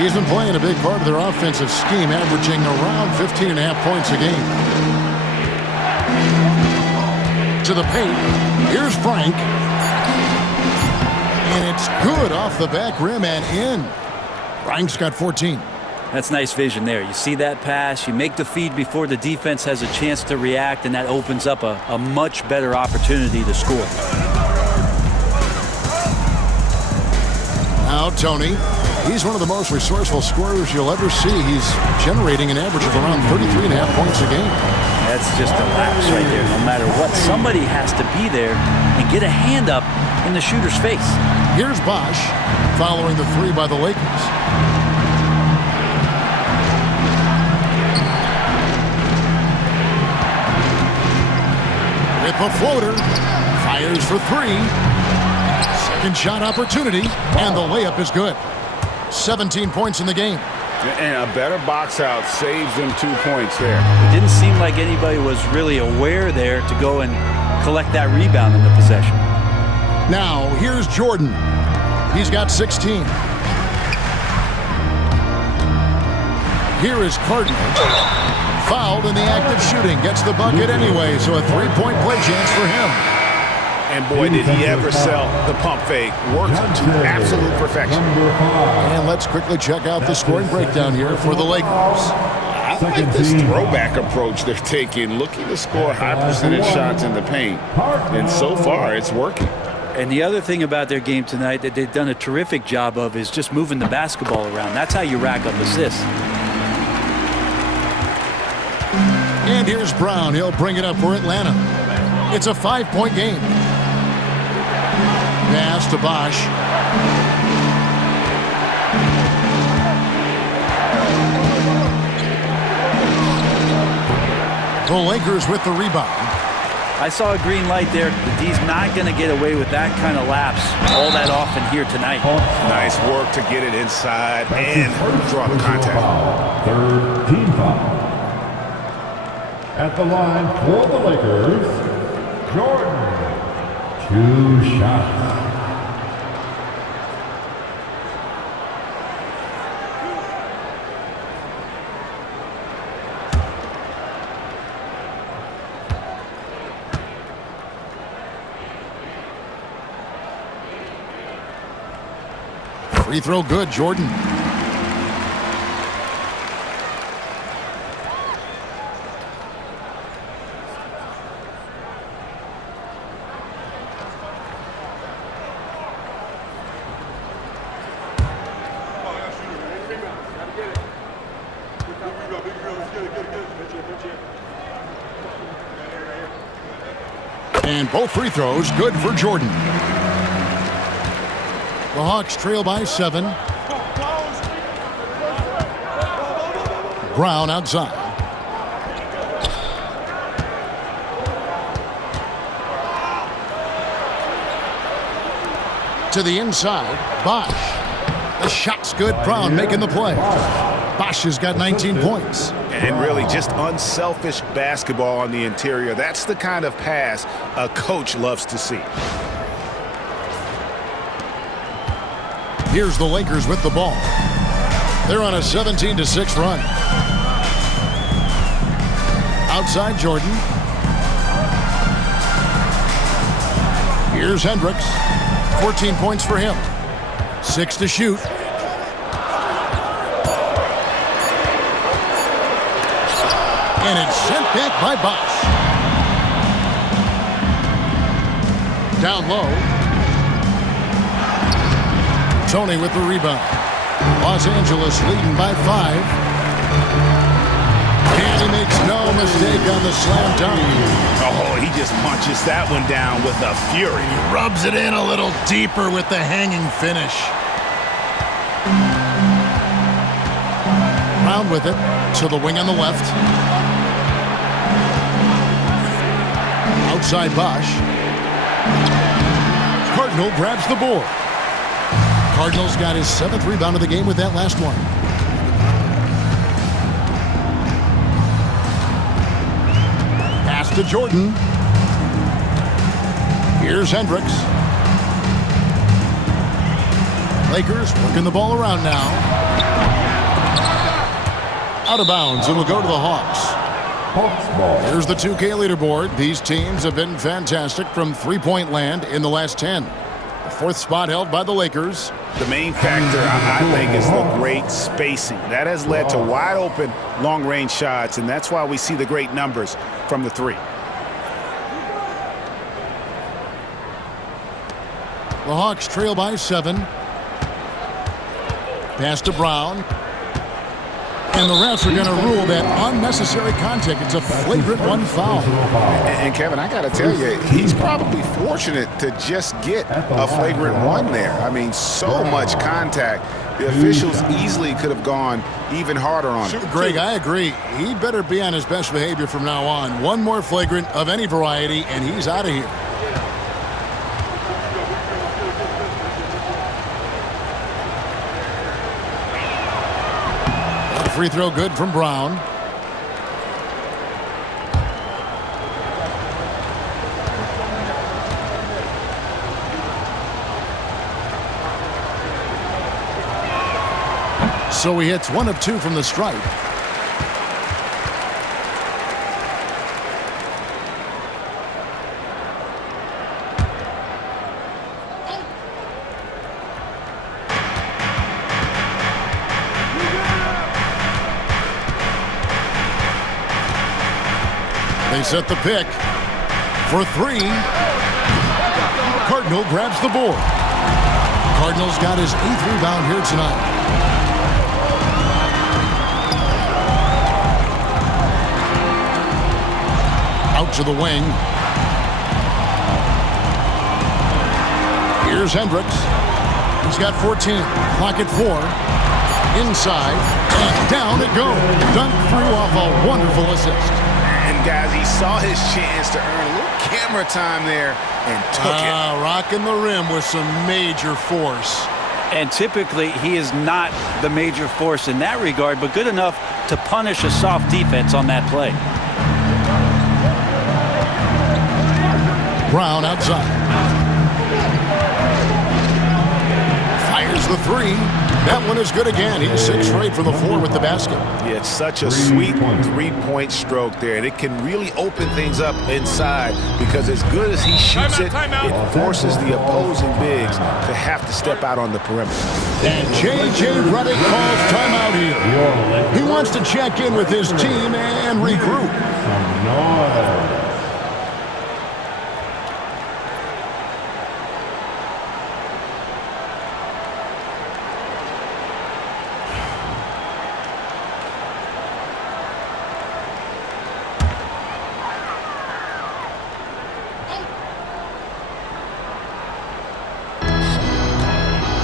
He's been playing a big part of their offensive scheme, averaging around 15.5 points a game. To the paint. Here's Frank. And it's good off the back rim and in. Frank's got 14. That's nice vision there. You see that pass, you make the feed before the defense has a chance to react, and that opens up a much better opportunity to score. Now Tony. He's one of the most resourceful scorers you'll ever see. He's generating an average of around 33.5 points a game. That's just a lapse right there. No matter what, somebody has to be there and get a hand up in the shooter's face. Here's Bosch following the 3 by the Lakers. With the floater, fires for 3. Second shot opportunity, and the layup is good. 17 points in the game. And a better box out saves them 2 points there. It didn't seem like anybody was really aware there to go and collect that rebound in the possession. Now, here's Jordan. He's got 16. Here is Cardinal. Fouled in the act of shooting. Gets the bucket anyway, so a 3-point play chance for him. And boy, did he ever sell the pump fake. Worked to absolute perfection. And let's quickly check out the scoring breakdown here for the Lakers. I like this throwback approach they're taking, looking to score high percentage shots in the paint. And so far, it's working. And the other thing about their game tonight that they've done a terrific job of is just moving the basketball around. That's how you rack up assists. And here's Brown. He'll bring it up for Atlanta. It's a 5-point game. Pass to Bosch. The Lakers with the rebound. I saw a green light there. The D's not going to get away with that kind of lapse all that often here tonight. Nice work to get it inside and draw the contact. Third team foul. At the line for the Lakers, Jordan. 2 shots. Free throw good, Jordan. And both free throws good for Jordan. The Hawks trail by 7. Brown outside. to the inside. Bosch. The shot's good. Brown making the play. Bosch has got 19 points. And really just unselfish basketball on the interior. That's the kind of pass a coach loves to see. Here's the Lakers with the ball. They're on a 17-6 run. Outside Jordan. Here's Hendricks. 14 points for him. 6 to shoot. And it's sent back by Bosch. Down low. Tony with the rebound. Los Angeles leading by 5. And he makes no mistake on the slam dunk. Oh, he just punches that one down with a fury. He rubs it in a little deeper with the hanging finish. Brown with it to the wing on the left. Outside Bosch. Cardinal grabs the board. Cardinals got his 7th rebound of the game with that last one. Pass to Jordan. Here's Hendricks. Lakers working the ball around now. Out of bounds, and will go to the Hawks. Here's the 2K leaderboard. These teams have been fantastic from three-point land in the last 10. The 4th spot held by the Lakers. The main factor, I think, is the great spacing. That has led to wide-open, long-range shots, and that's why we see the great numbers from the 3. The Hawks trail by 7. Pass to Brown. And the refs are going to rule that unnecessary contact. It's a flagrant 1 foul. And Kevin, I got to tell you, he's probably fortunate to just get a flagrant 1 there. I mean, so much contact. The officials easily could have gone even harder on him. Greg, I agree. He better be on his best behavior from now on. One more flagrant of any variety, and he's out of here. Free throw good from Brown. So he hits 1 of 2 from the stripe. They set the pick for 3. Cardinal grabs the board. Cardinal's got his 8th rebound here tonight. Out to the wing. Here's Hendricks. He's got 14. Clock at 4. Inside. And down it goes. Dunk through off a wonderful assist. And guys, he saw his chance to earn a little camera time there and took it. Rocking the rim with some major force. And typically, he is not the major force in that regard, but good enough to punish a soft defense on that play. Brown outside. Fires the 3. That one is good again. He's 6 straight from the floor with the basket. Yeah, it's such a sweet three-point stroke there, and it can really open things up inside because as good as he shoots it forces the opposing bigs to have to step out on the perimeter. And J.J. Redick calls timeout here. He wants to check in with his team and regroup.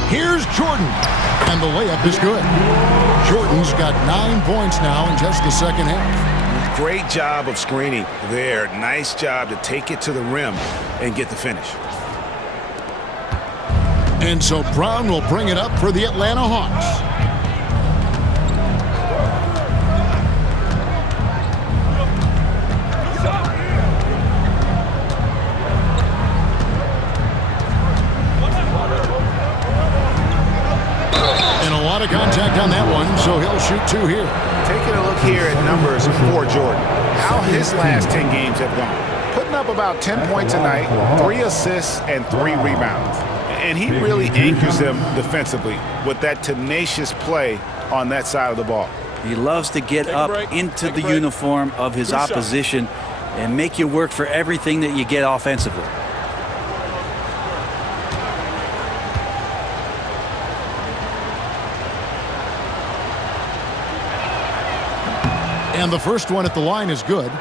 Here's Jordan, and the layup is good. Jordan's got 9 points now in just the second half. Great job of screening there. Nice job to take it to the rim and get the finish. And so Brown will bring it up for the Atlanta Hawks. And a lot of contact on that one, so he'll shoot 2 here. Taking a look here at numbers for Jordan. How his last 10 games have gone. Putting up about 10 points a night, 3 assists, and 3 rebounds. And he really anchors them defensively with that tenacious play on that side of the ball. He loves to get up into the uniform of his opposition and make you work for everything that you get offensively. And the first one at the line is good.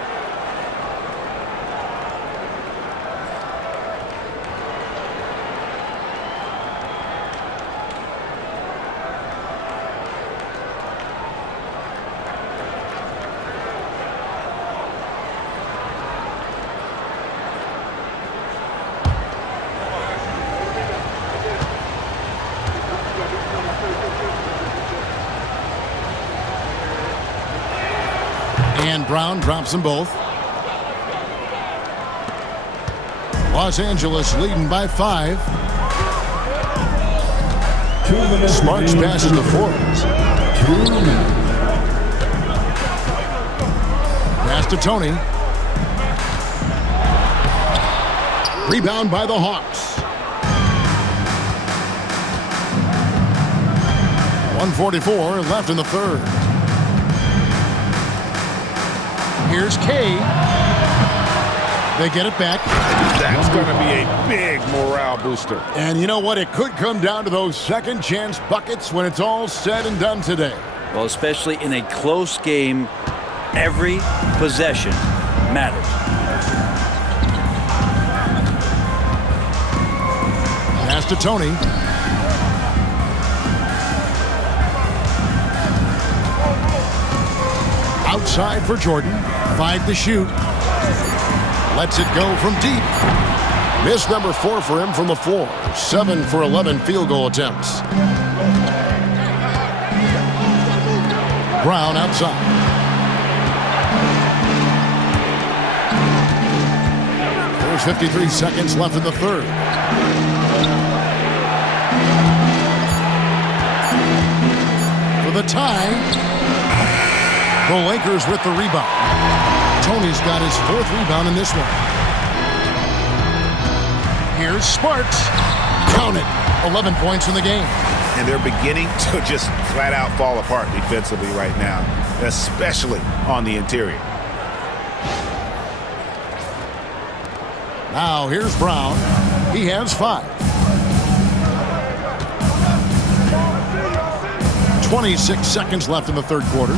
And Brown drops them both. Los Angeles leading by 5. Smarts passes the forwards. Pass to Tony. Rebound by the Hawks. 1:44 left in the third. Here's Kay. They get it back. That's going to be a big morale booster. And you know what? It could come down to those second chance buckets when it's all said and done today. Well, especially in a close game, every possession matters. Pass to Tony. Outside for Jordan. 5 to shoot. Lets it go from deep. Miss number 4 for him from the floor. 7 for 11 field goal attempts. Brown outside. There's 53 seconds left in the third. For the tie. The Lakers with the rebound. Tony's got his 4th rebound in this one. Here's Sparks. Count it. 11 points in the game. And they're beginning to just flat out fall apart defensively right now, especially on the interior. Now here's Brown. He has 5. 26 seconds left in the third quarter.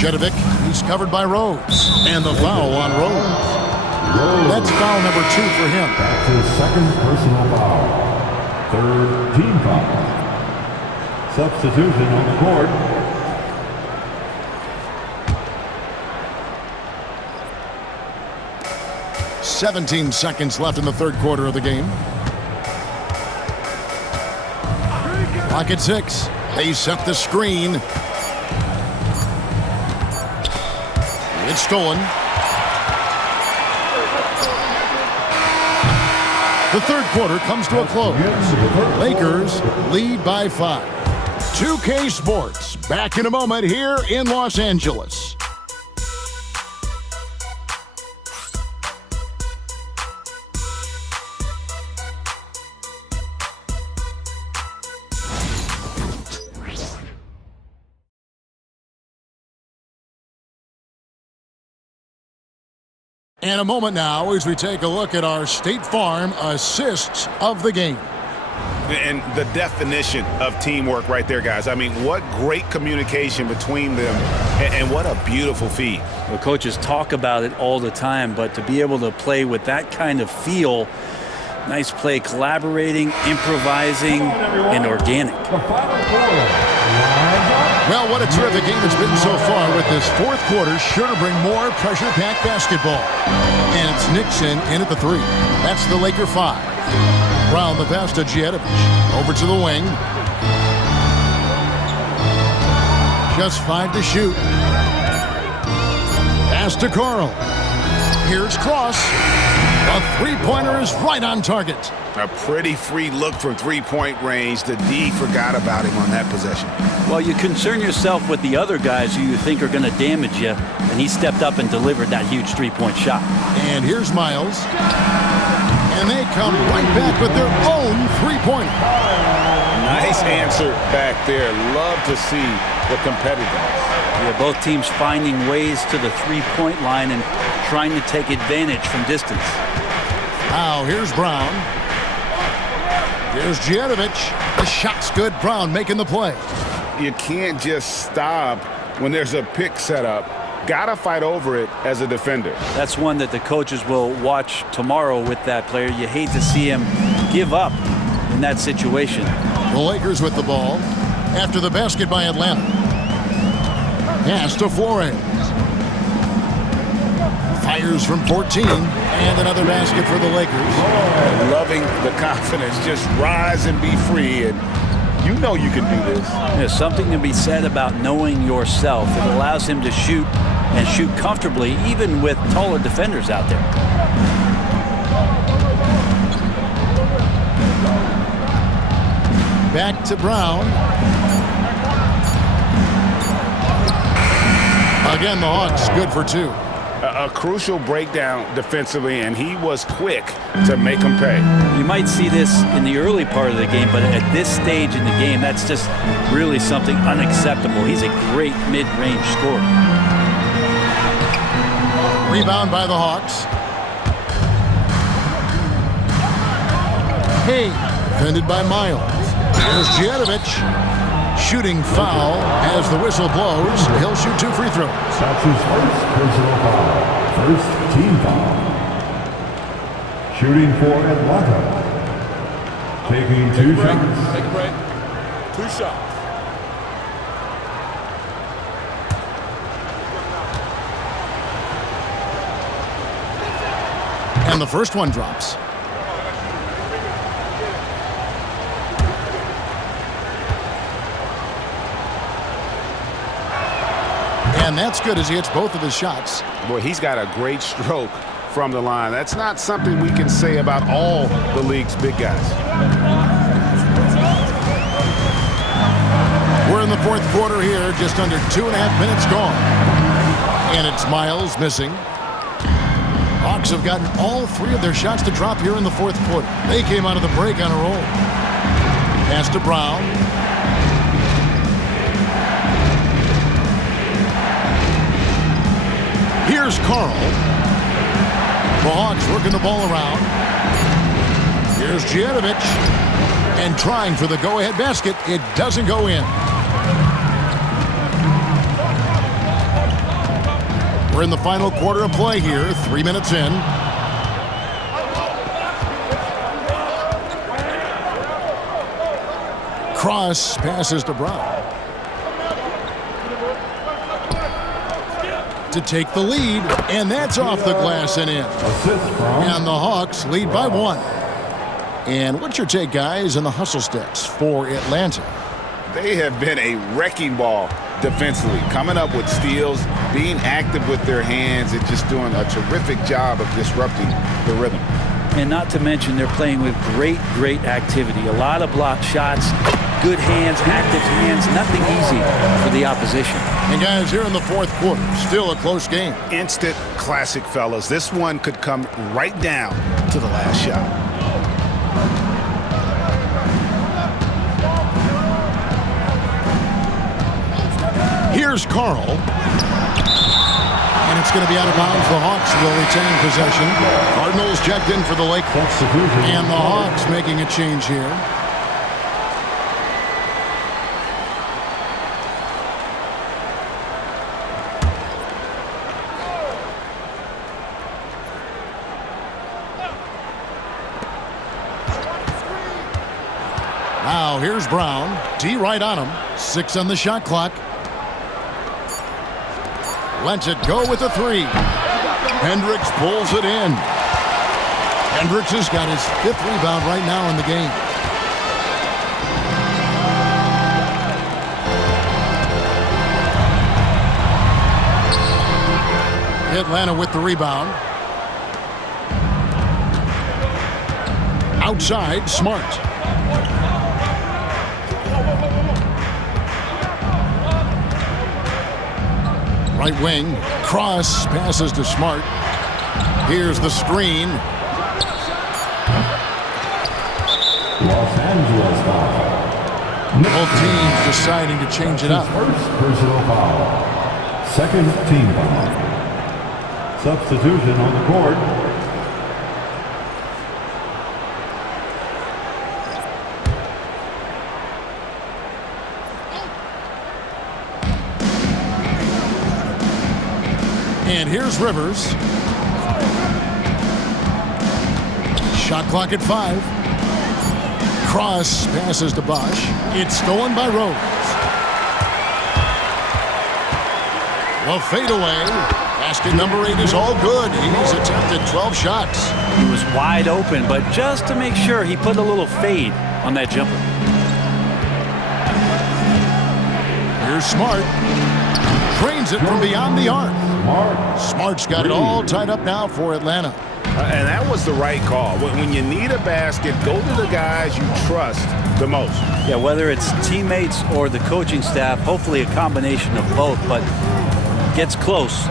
Jedovic, he's covered by Rose. And the foul on Rose. That's foul number 2 for him. That's his second personal foul. 3rd team foul. Substitution on the court. "17 seconds left in the third quarter of the game. Clock at 6. They set the screen. It's stolen. The third quarter comes to a close. Lakers lead by 5. 2K Sports back in a moment here in Los Angeles. And a moment now as we take a look at our State Farm assists of the game. And the definition of teamwork right there, guys. I mean, what great communication between them, and what a beautiful feed. The coaches talk about it all the time, but to be able to play with that kind of feel, nice play, collaborating, improvising, and organic. The final quarter. Well, what a terrific game it's been so far, with this fourth quarter sure to bring more pressure-packed basketball. And it's Nixon in at the 3. That's the Laker 5. Brown the pass to Djetovic. Over to the wing. Just 5 to shoot. Pass to Carl. Here's Cross. A three-pointer is right on target. A pretty free look from three-point range. The D forgot about him on that possession. Well, you concern yourself with the other guys who you think are going to damage you, and he stepped up and delivered that huge three-point shot. And here's Miles. And they come right back with their own three-pointer. Nice answer back there. Love to see the competitiveness. Yeah, both teams finding ways to the three-point line and trying to take advantage from distance. Now, here's Brown. Here's Djetovic. The shot's good. Brown making the play. You can't just stop when there's a pick set up. Gotta fight over it as a defender. That's one that the coaches will watch tomorrow with that player. You hate to see him give up in that situation. The Lakers with the ball after the basket by Atlanta. Pass to Flores. Fires from 14, and another basket for the Lakers. Loving the confidence. Just rise and be free, and you know you can do this. There's something to be said about knowing yourself. It allows him to shoot and shoot comfortably, even with taller defenders out there. Back to Brown. Again, the Hawks good for 2. A crucial breakdown defensively, and he was quick to make them pay. You might see this in the early part of the game, but at this stage in the game, that's just really something unacceptable. He's a great mid-range scorer. Rebound by the Hawks. Hey, defended by Miles. Here's Djetovic. Shooting foul as the whistle blows. He'll shoot 2 free throws. That's his first personal foul. First team foul. Shooting for Atlanta. Taking 2 shots. Take a break. 2 shots. And the first one drops. And that's good as he hits both of his shots. Boy, he's got a great stroke from the line. That's not something we can say about all the league's big guys. We're in the fourth quarter here, just under 2.5 minutes gone. And it's Miles missing. Hawks have gotten all 3 of their shots to drop here in the fourth quarter. They came out of the break on a roll. Pass to Brown. Here's Carl. The Hawks working the ball around. Here's Djetovic. And trying for the go-ahead basket. It doesn't go in. We're in the final quarter of play here. 3 minutes in. Cross passes to Brown. To take the lead, and that's off the glass and in. And the Hawks lead by 1. And what's your take, guys, on the hustle steps for Atlanta? They have been a wrecking ball defensively, coming up with steals, being active with their hands, and just doing a terrific job of disrupting the rhythm. And not to mention, they're playing with great activity. A lot of blocked shots, good hands, active hands, nothing easy for the opposition. And guys, here in the fourth quarter, still a close game. Instant classic, fellas. This one could come right down to the last shot. Here's Carl. And it's going to be out of bounds. The Hawks will retain possession. Cardinals checked in for the Lakers. And the Hawks making a change here. Now here's Brown. D right on him. 6 on the shot clock. Lets it go with a 3. Hendricks pulls it in. Hendricks has got his 5th rebound right now in the game. Atlanta with the rebound. Outside, Smart. Right wing, Cross passes to Smart. Here's the screen. Los Angeles foul. Both teams deciding to change it up. First personal foul. Second team foul. Substitution on the court. And here's Rivers. Shot clock at 5. Cross passes to Bosch. It's stolen by Rose. The fadeaway. Basket number 8 is all good. He's attempted 12 shots. He was wide open, but just to make sure, he put a little fade on that jumper. Here's Smart. Drains it from beyond the arc. Smart's got it all tied up now for Atlanta. And that was the right call. When you need a basket, go to the guys you trust the most. Yeah, whether it's teammates or the coaching staff, hopefully a combination of both, but gets close,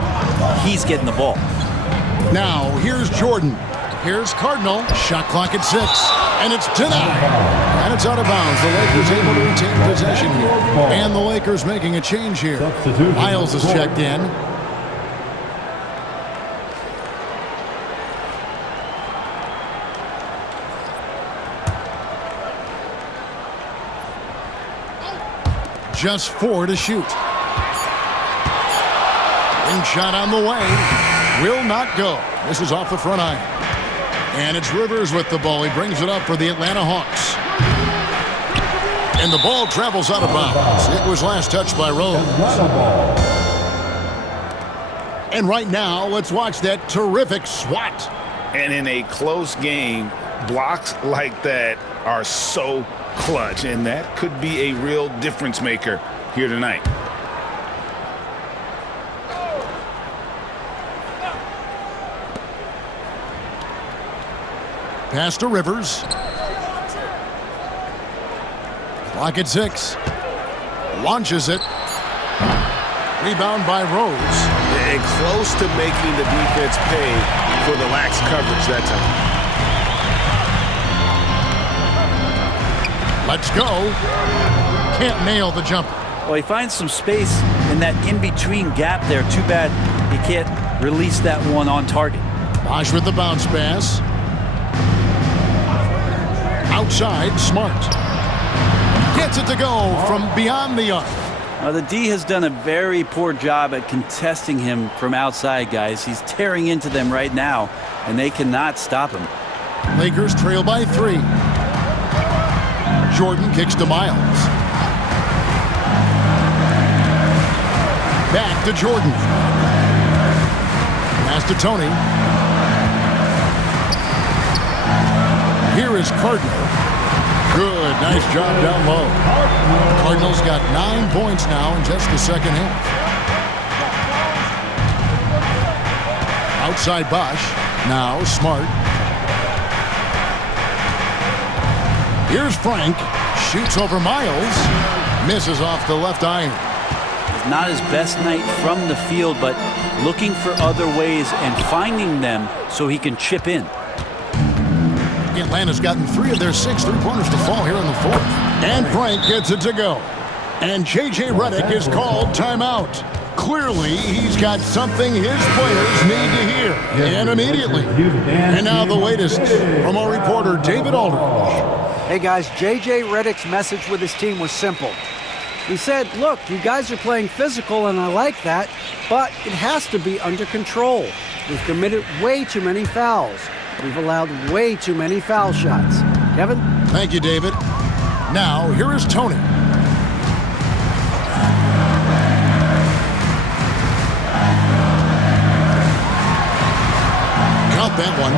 he's getting the ball. Now, here's Jordan. Here's Cardinal. Shot clock at 6. And it's denied. And it's out of bounds. The Lakers able to retain possession here. And the Lakers making a change here. Miles is checked in. Just 4 to shoot. Wing shot on the way. Will not go. This is off the front iron. And it's Rivers with the ball. He brings it up for the Atlanta Hawks. And the ball travels out of bounds. It was last touched by Rose. And right now, let's watch that terrific swat. And in a close game, blocks like that are so clutch, and that could be a real difference maker here tonight. Pass to Rivers. Clock at 6. Launches it. Rebound by Rose. And close to making the defense pay for the lax coverage that time. Let's go. Can't nail the jumper. Well, he finds some space in that in-between gap there. Too bad he can't release that one on target. Bosch with the bounce pass. Outside, Smart. Gets it to go from beyond the arc. The D has done a very poor job at contesting him from outside, guys. He's tearing into them right now, and they cannot stop him. Lakers trail by 3. Jordan kicks to Miles. Back to Jordan. Pass to Tony. Here is Cardinal. Good, nice job down low. Cardinals got 9 points now in just the second half. Outside Bosch. Now Smart. Here's Frank. Shoots over Miles. Misses off the left iron. It's not his best night from the field, but looking for other ways and finding them so he can chip in. Atlanta's gotten 3 of their 6 3-pointers to fall here in the 4th. And Frank gets it to go. And J.J. Redick is called timeout. Clearly, he's got something his players need to hear. And immediately. And now the latest from our reporter, David Aldridge. Hey, guys, J.J. Redick's message with his team was simple. He said, look, you guys are playing physical, and I like that, but it has to be under control. We've committed way too many fouls. We've allowed way too many foul shots. Kevin? Thank you, David. Now, here is Tony. Count that one.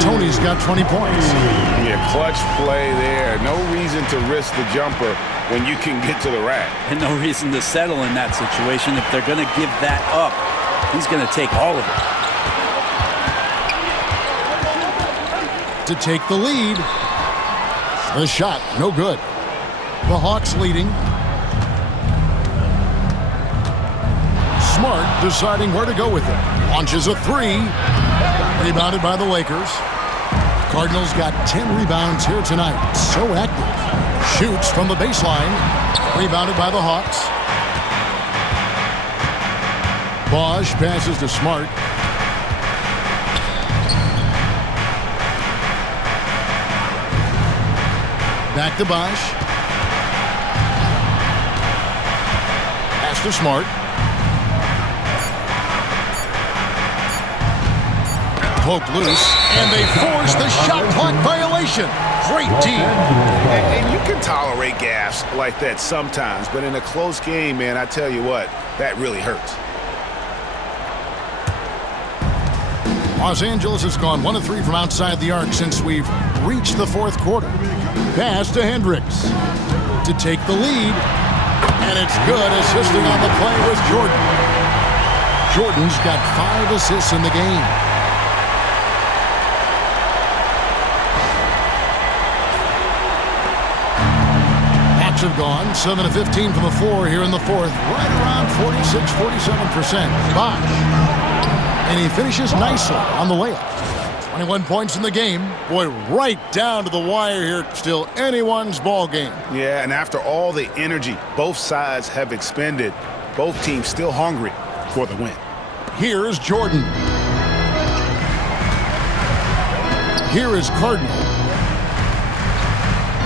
Tony's got 20 points. Yeah, clutch play there. No reason to risk the jumper when you can get to the rack. And no reason to settle in that situation. If they're going to give that up, he's going to take all of it. To take the lead. The shot, no good. The Hawks leading. Smart deciding where to go with it. Launches a three. Rebounded by the Lakers. Cardinals got 10 rebounds here tonight. So active. Shoots from the baseline. Rebounded by the Hawks. Bosch passes to Smart. Back to Bosch. Pass to Smart. Poked loose, and they force the shot clock violation. Great team. And you can tolerate gaffes like that sometimes, but in a close game, man, I tell you what, that really hurts. Los Angeles has gone 1 of 3 from outside the arc since we've reached the fourth quarter. Pass to Hendricks to take the lead, and it's good. Assisting on the play was Jordan. Jordan's got 5 assists in the game. Hawks have gone 7 of 15 from the floor here in the fourth, right around 46-47%. Bosch. And he finishes nicely on the layup. 21 points in the game. Boy, right down to the wire here. Still anyone's ball game. Yeah, and after all the energy both sides have expended, both teams still hungry for the win. Here's Jordan. Here is Cardinal.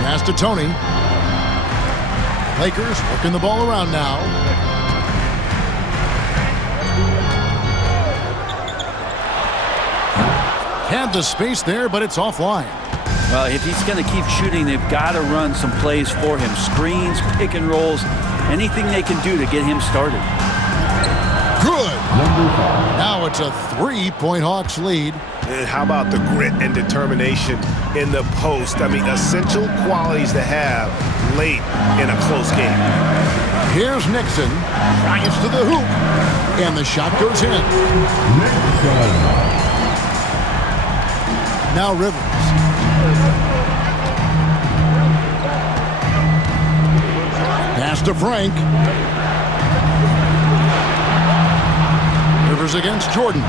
Pass to Tony. Lakers working the ball around now. Had the space there, but it's offline. Well, if he's going to keep shooting, they've got to run some plays for him. Screens, pick and rolls, anything they can do to get him started. Good. Now it's a 3-point Hawks lead. And how about the grit and determination in the post? I mean, essential qualities to have late in a close game. Here's Nixon. Drives to the hoop. And the shot goes in. Now Rivers. Pass to Frank. Rivers against Jordan.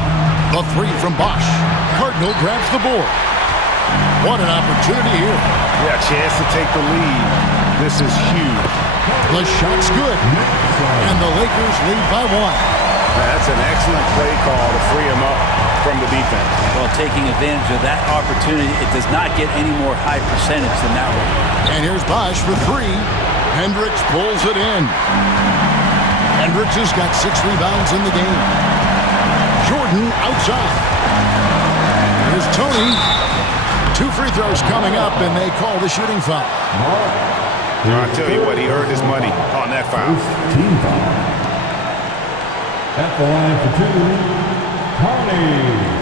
The three from Bosch. Cardinal grabs the board. What an opportunity here. Yeah, chance to take the lead. This is huge. The shot's good. And the Lakers lead by 1. That's an excellent play call to free him up from the defense. Well, taking advantage of that opportunity, it does not get any more high percentage than that one. And here's Bosch for 3. Hendricks pulls it in. Hendricks has got 6 rebounds in the game. Jordan outside. Here's Tony. 2 free throws coming up, and they call the shooting foul. I'll tell you what, he earned his money on that foul. Team foul. At the line for 2, Carney.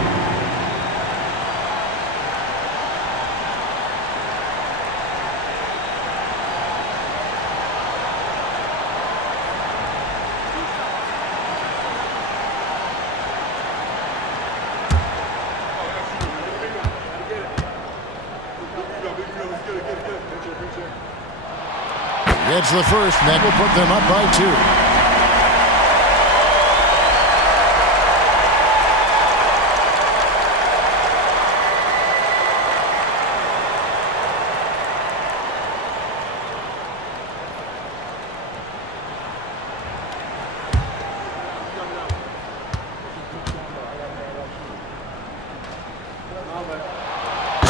Gets the first, and that will put them up by 2.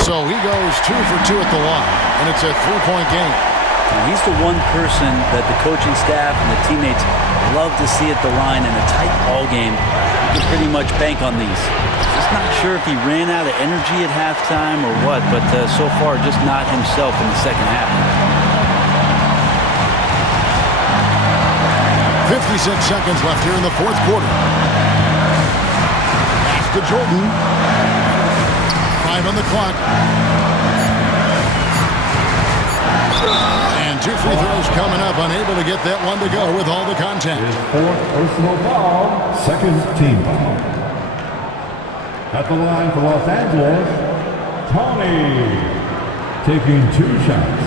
So he goes 2 for 2 at the line, and it's a 3-point game. He's the one person that the coaching staff and the teammates love to see at the line in a tight ball game. You can pretty much bank on these. Just not sure if he ran out of energy at halftime or what, but so far just not himself in the second half. 56 seconds left here in the fourth quarter. Pass to Jordan. 5 on the clock. And 2 free throws coming up. Unable to get that one to go with all the contact. His fourth personal foul, second team foul. At the line for Los Angeles, Tony, taking 2 shots.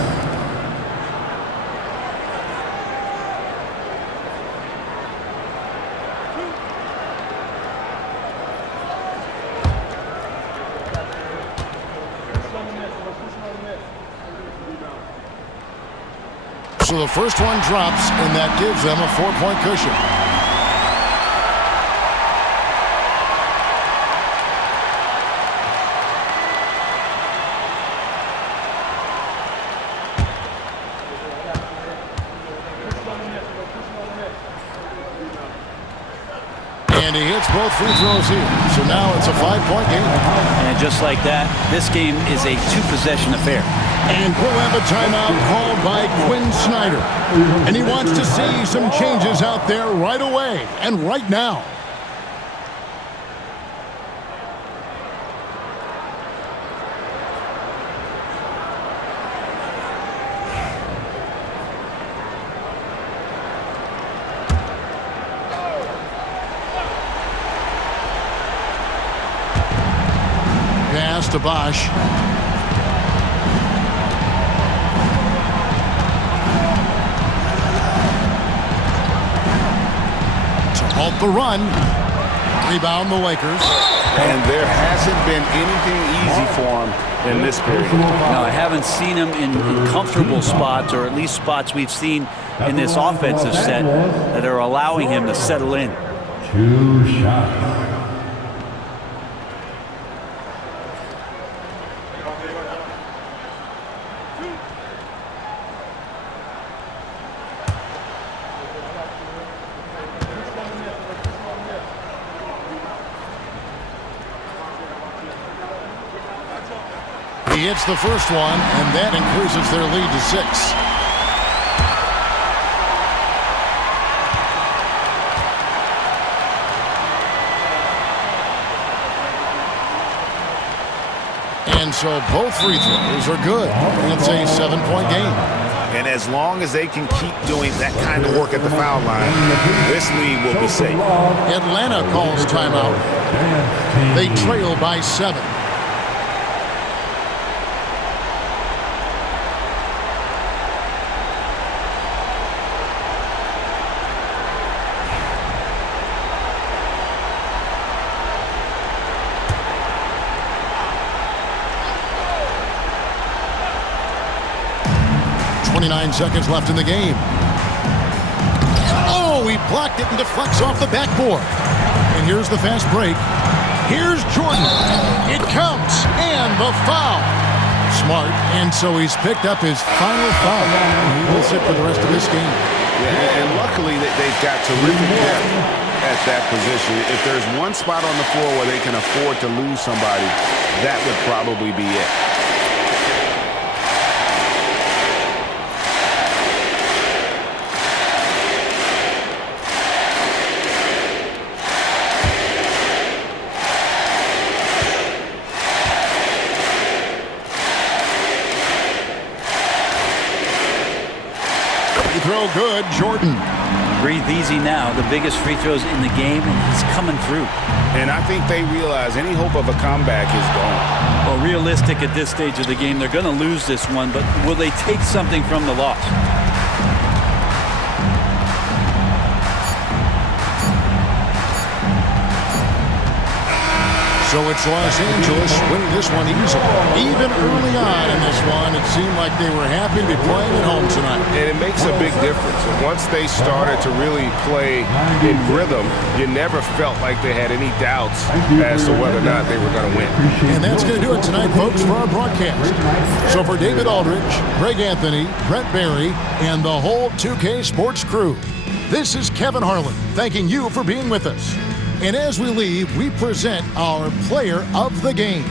So the first one drops, and that gives them a 4-point cushion. And he hits both free throws here. So now it's a 5-point game. And just like that, this game is a 2-possession affair. And we'll have a timeout called by Quinn Snyder. And he wants to see some changes out there right away and right now. Pass to Bosch. Halt the run. Rebound the Lakers. And there hasn't been anything easy for him in this period. No, I haven't seen him in comfortable spots, or at least spots we've seen in this offensive set that are allowing him to settle in. 2 shots. He hits the first one, and that increases their lead to 6. And so both free throws are good. It's a 7-point game. And as long as they can keep doing that kind of work at the foul line, this lead will be safe. Atlanta calls timeout. They trail by 7. Seconds left in the game. Oh, he blocked it and deflects off the backboard. And here's the fast break. Here's Jordan. It counts. And the foul. Smart. And so he's picked up his final foul. He will sit for the rest of this game. Yeah, and luckily they've got terrific depth at that position. If there's one spot on the floor where they can afford to lose somebody, that would probably be it. Throw good, Jordan. Breathe easy now. The biggest free throws in the game, and he's coming through. And I think they realize any hope of a comeback is gone. Well, realistic at this stage of the game, they're going to lose this one, but will they take something from the loss? So it's Los Angeles winning this one easily. Even early on in this one, it seemed like they were happy to be playing at home tonight. And it makes a big difference. Once they started to really play in rhythm, you never felt like they had any doubts as to whether or not they were going to win. And that's going to do it tonight, folks, for our broadcast. So for David Aldridge, Greg Anthony, Brent Barry, and the whole 2K Sports crew, this is Kevin Harlan thanking you for being with us. And as we leave, we present our player of the game.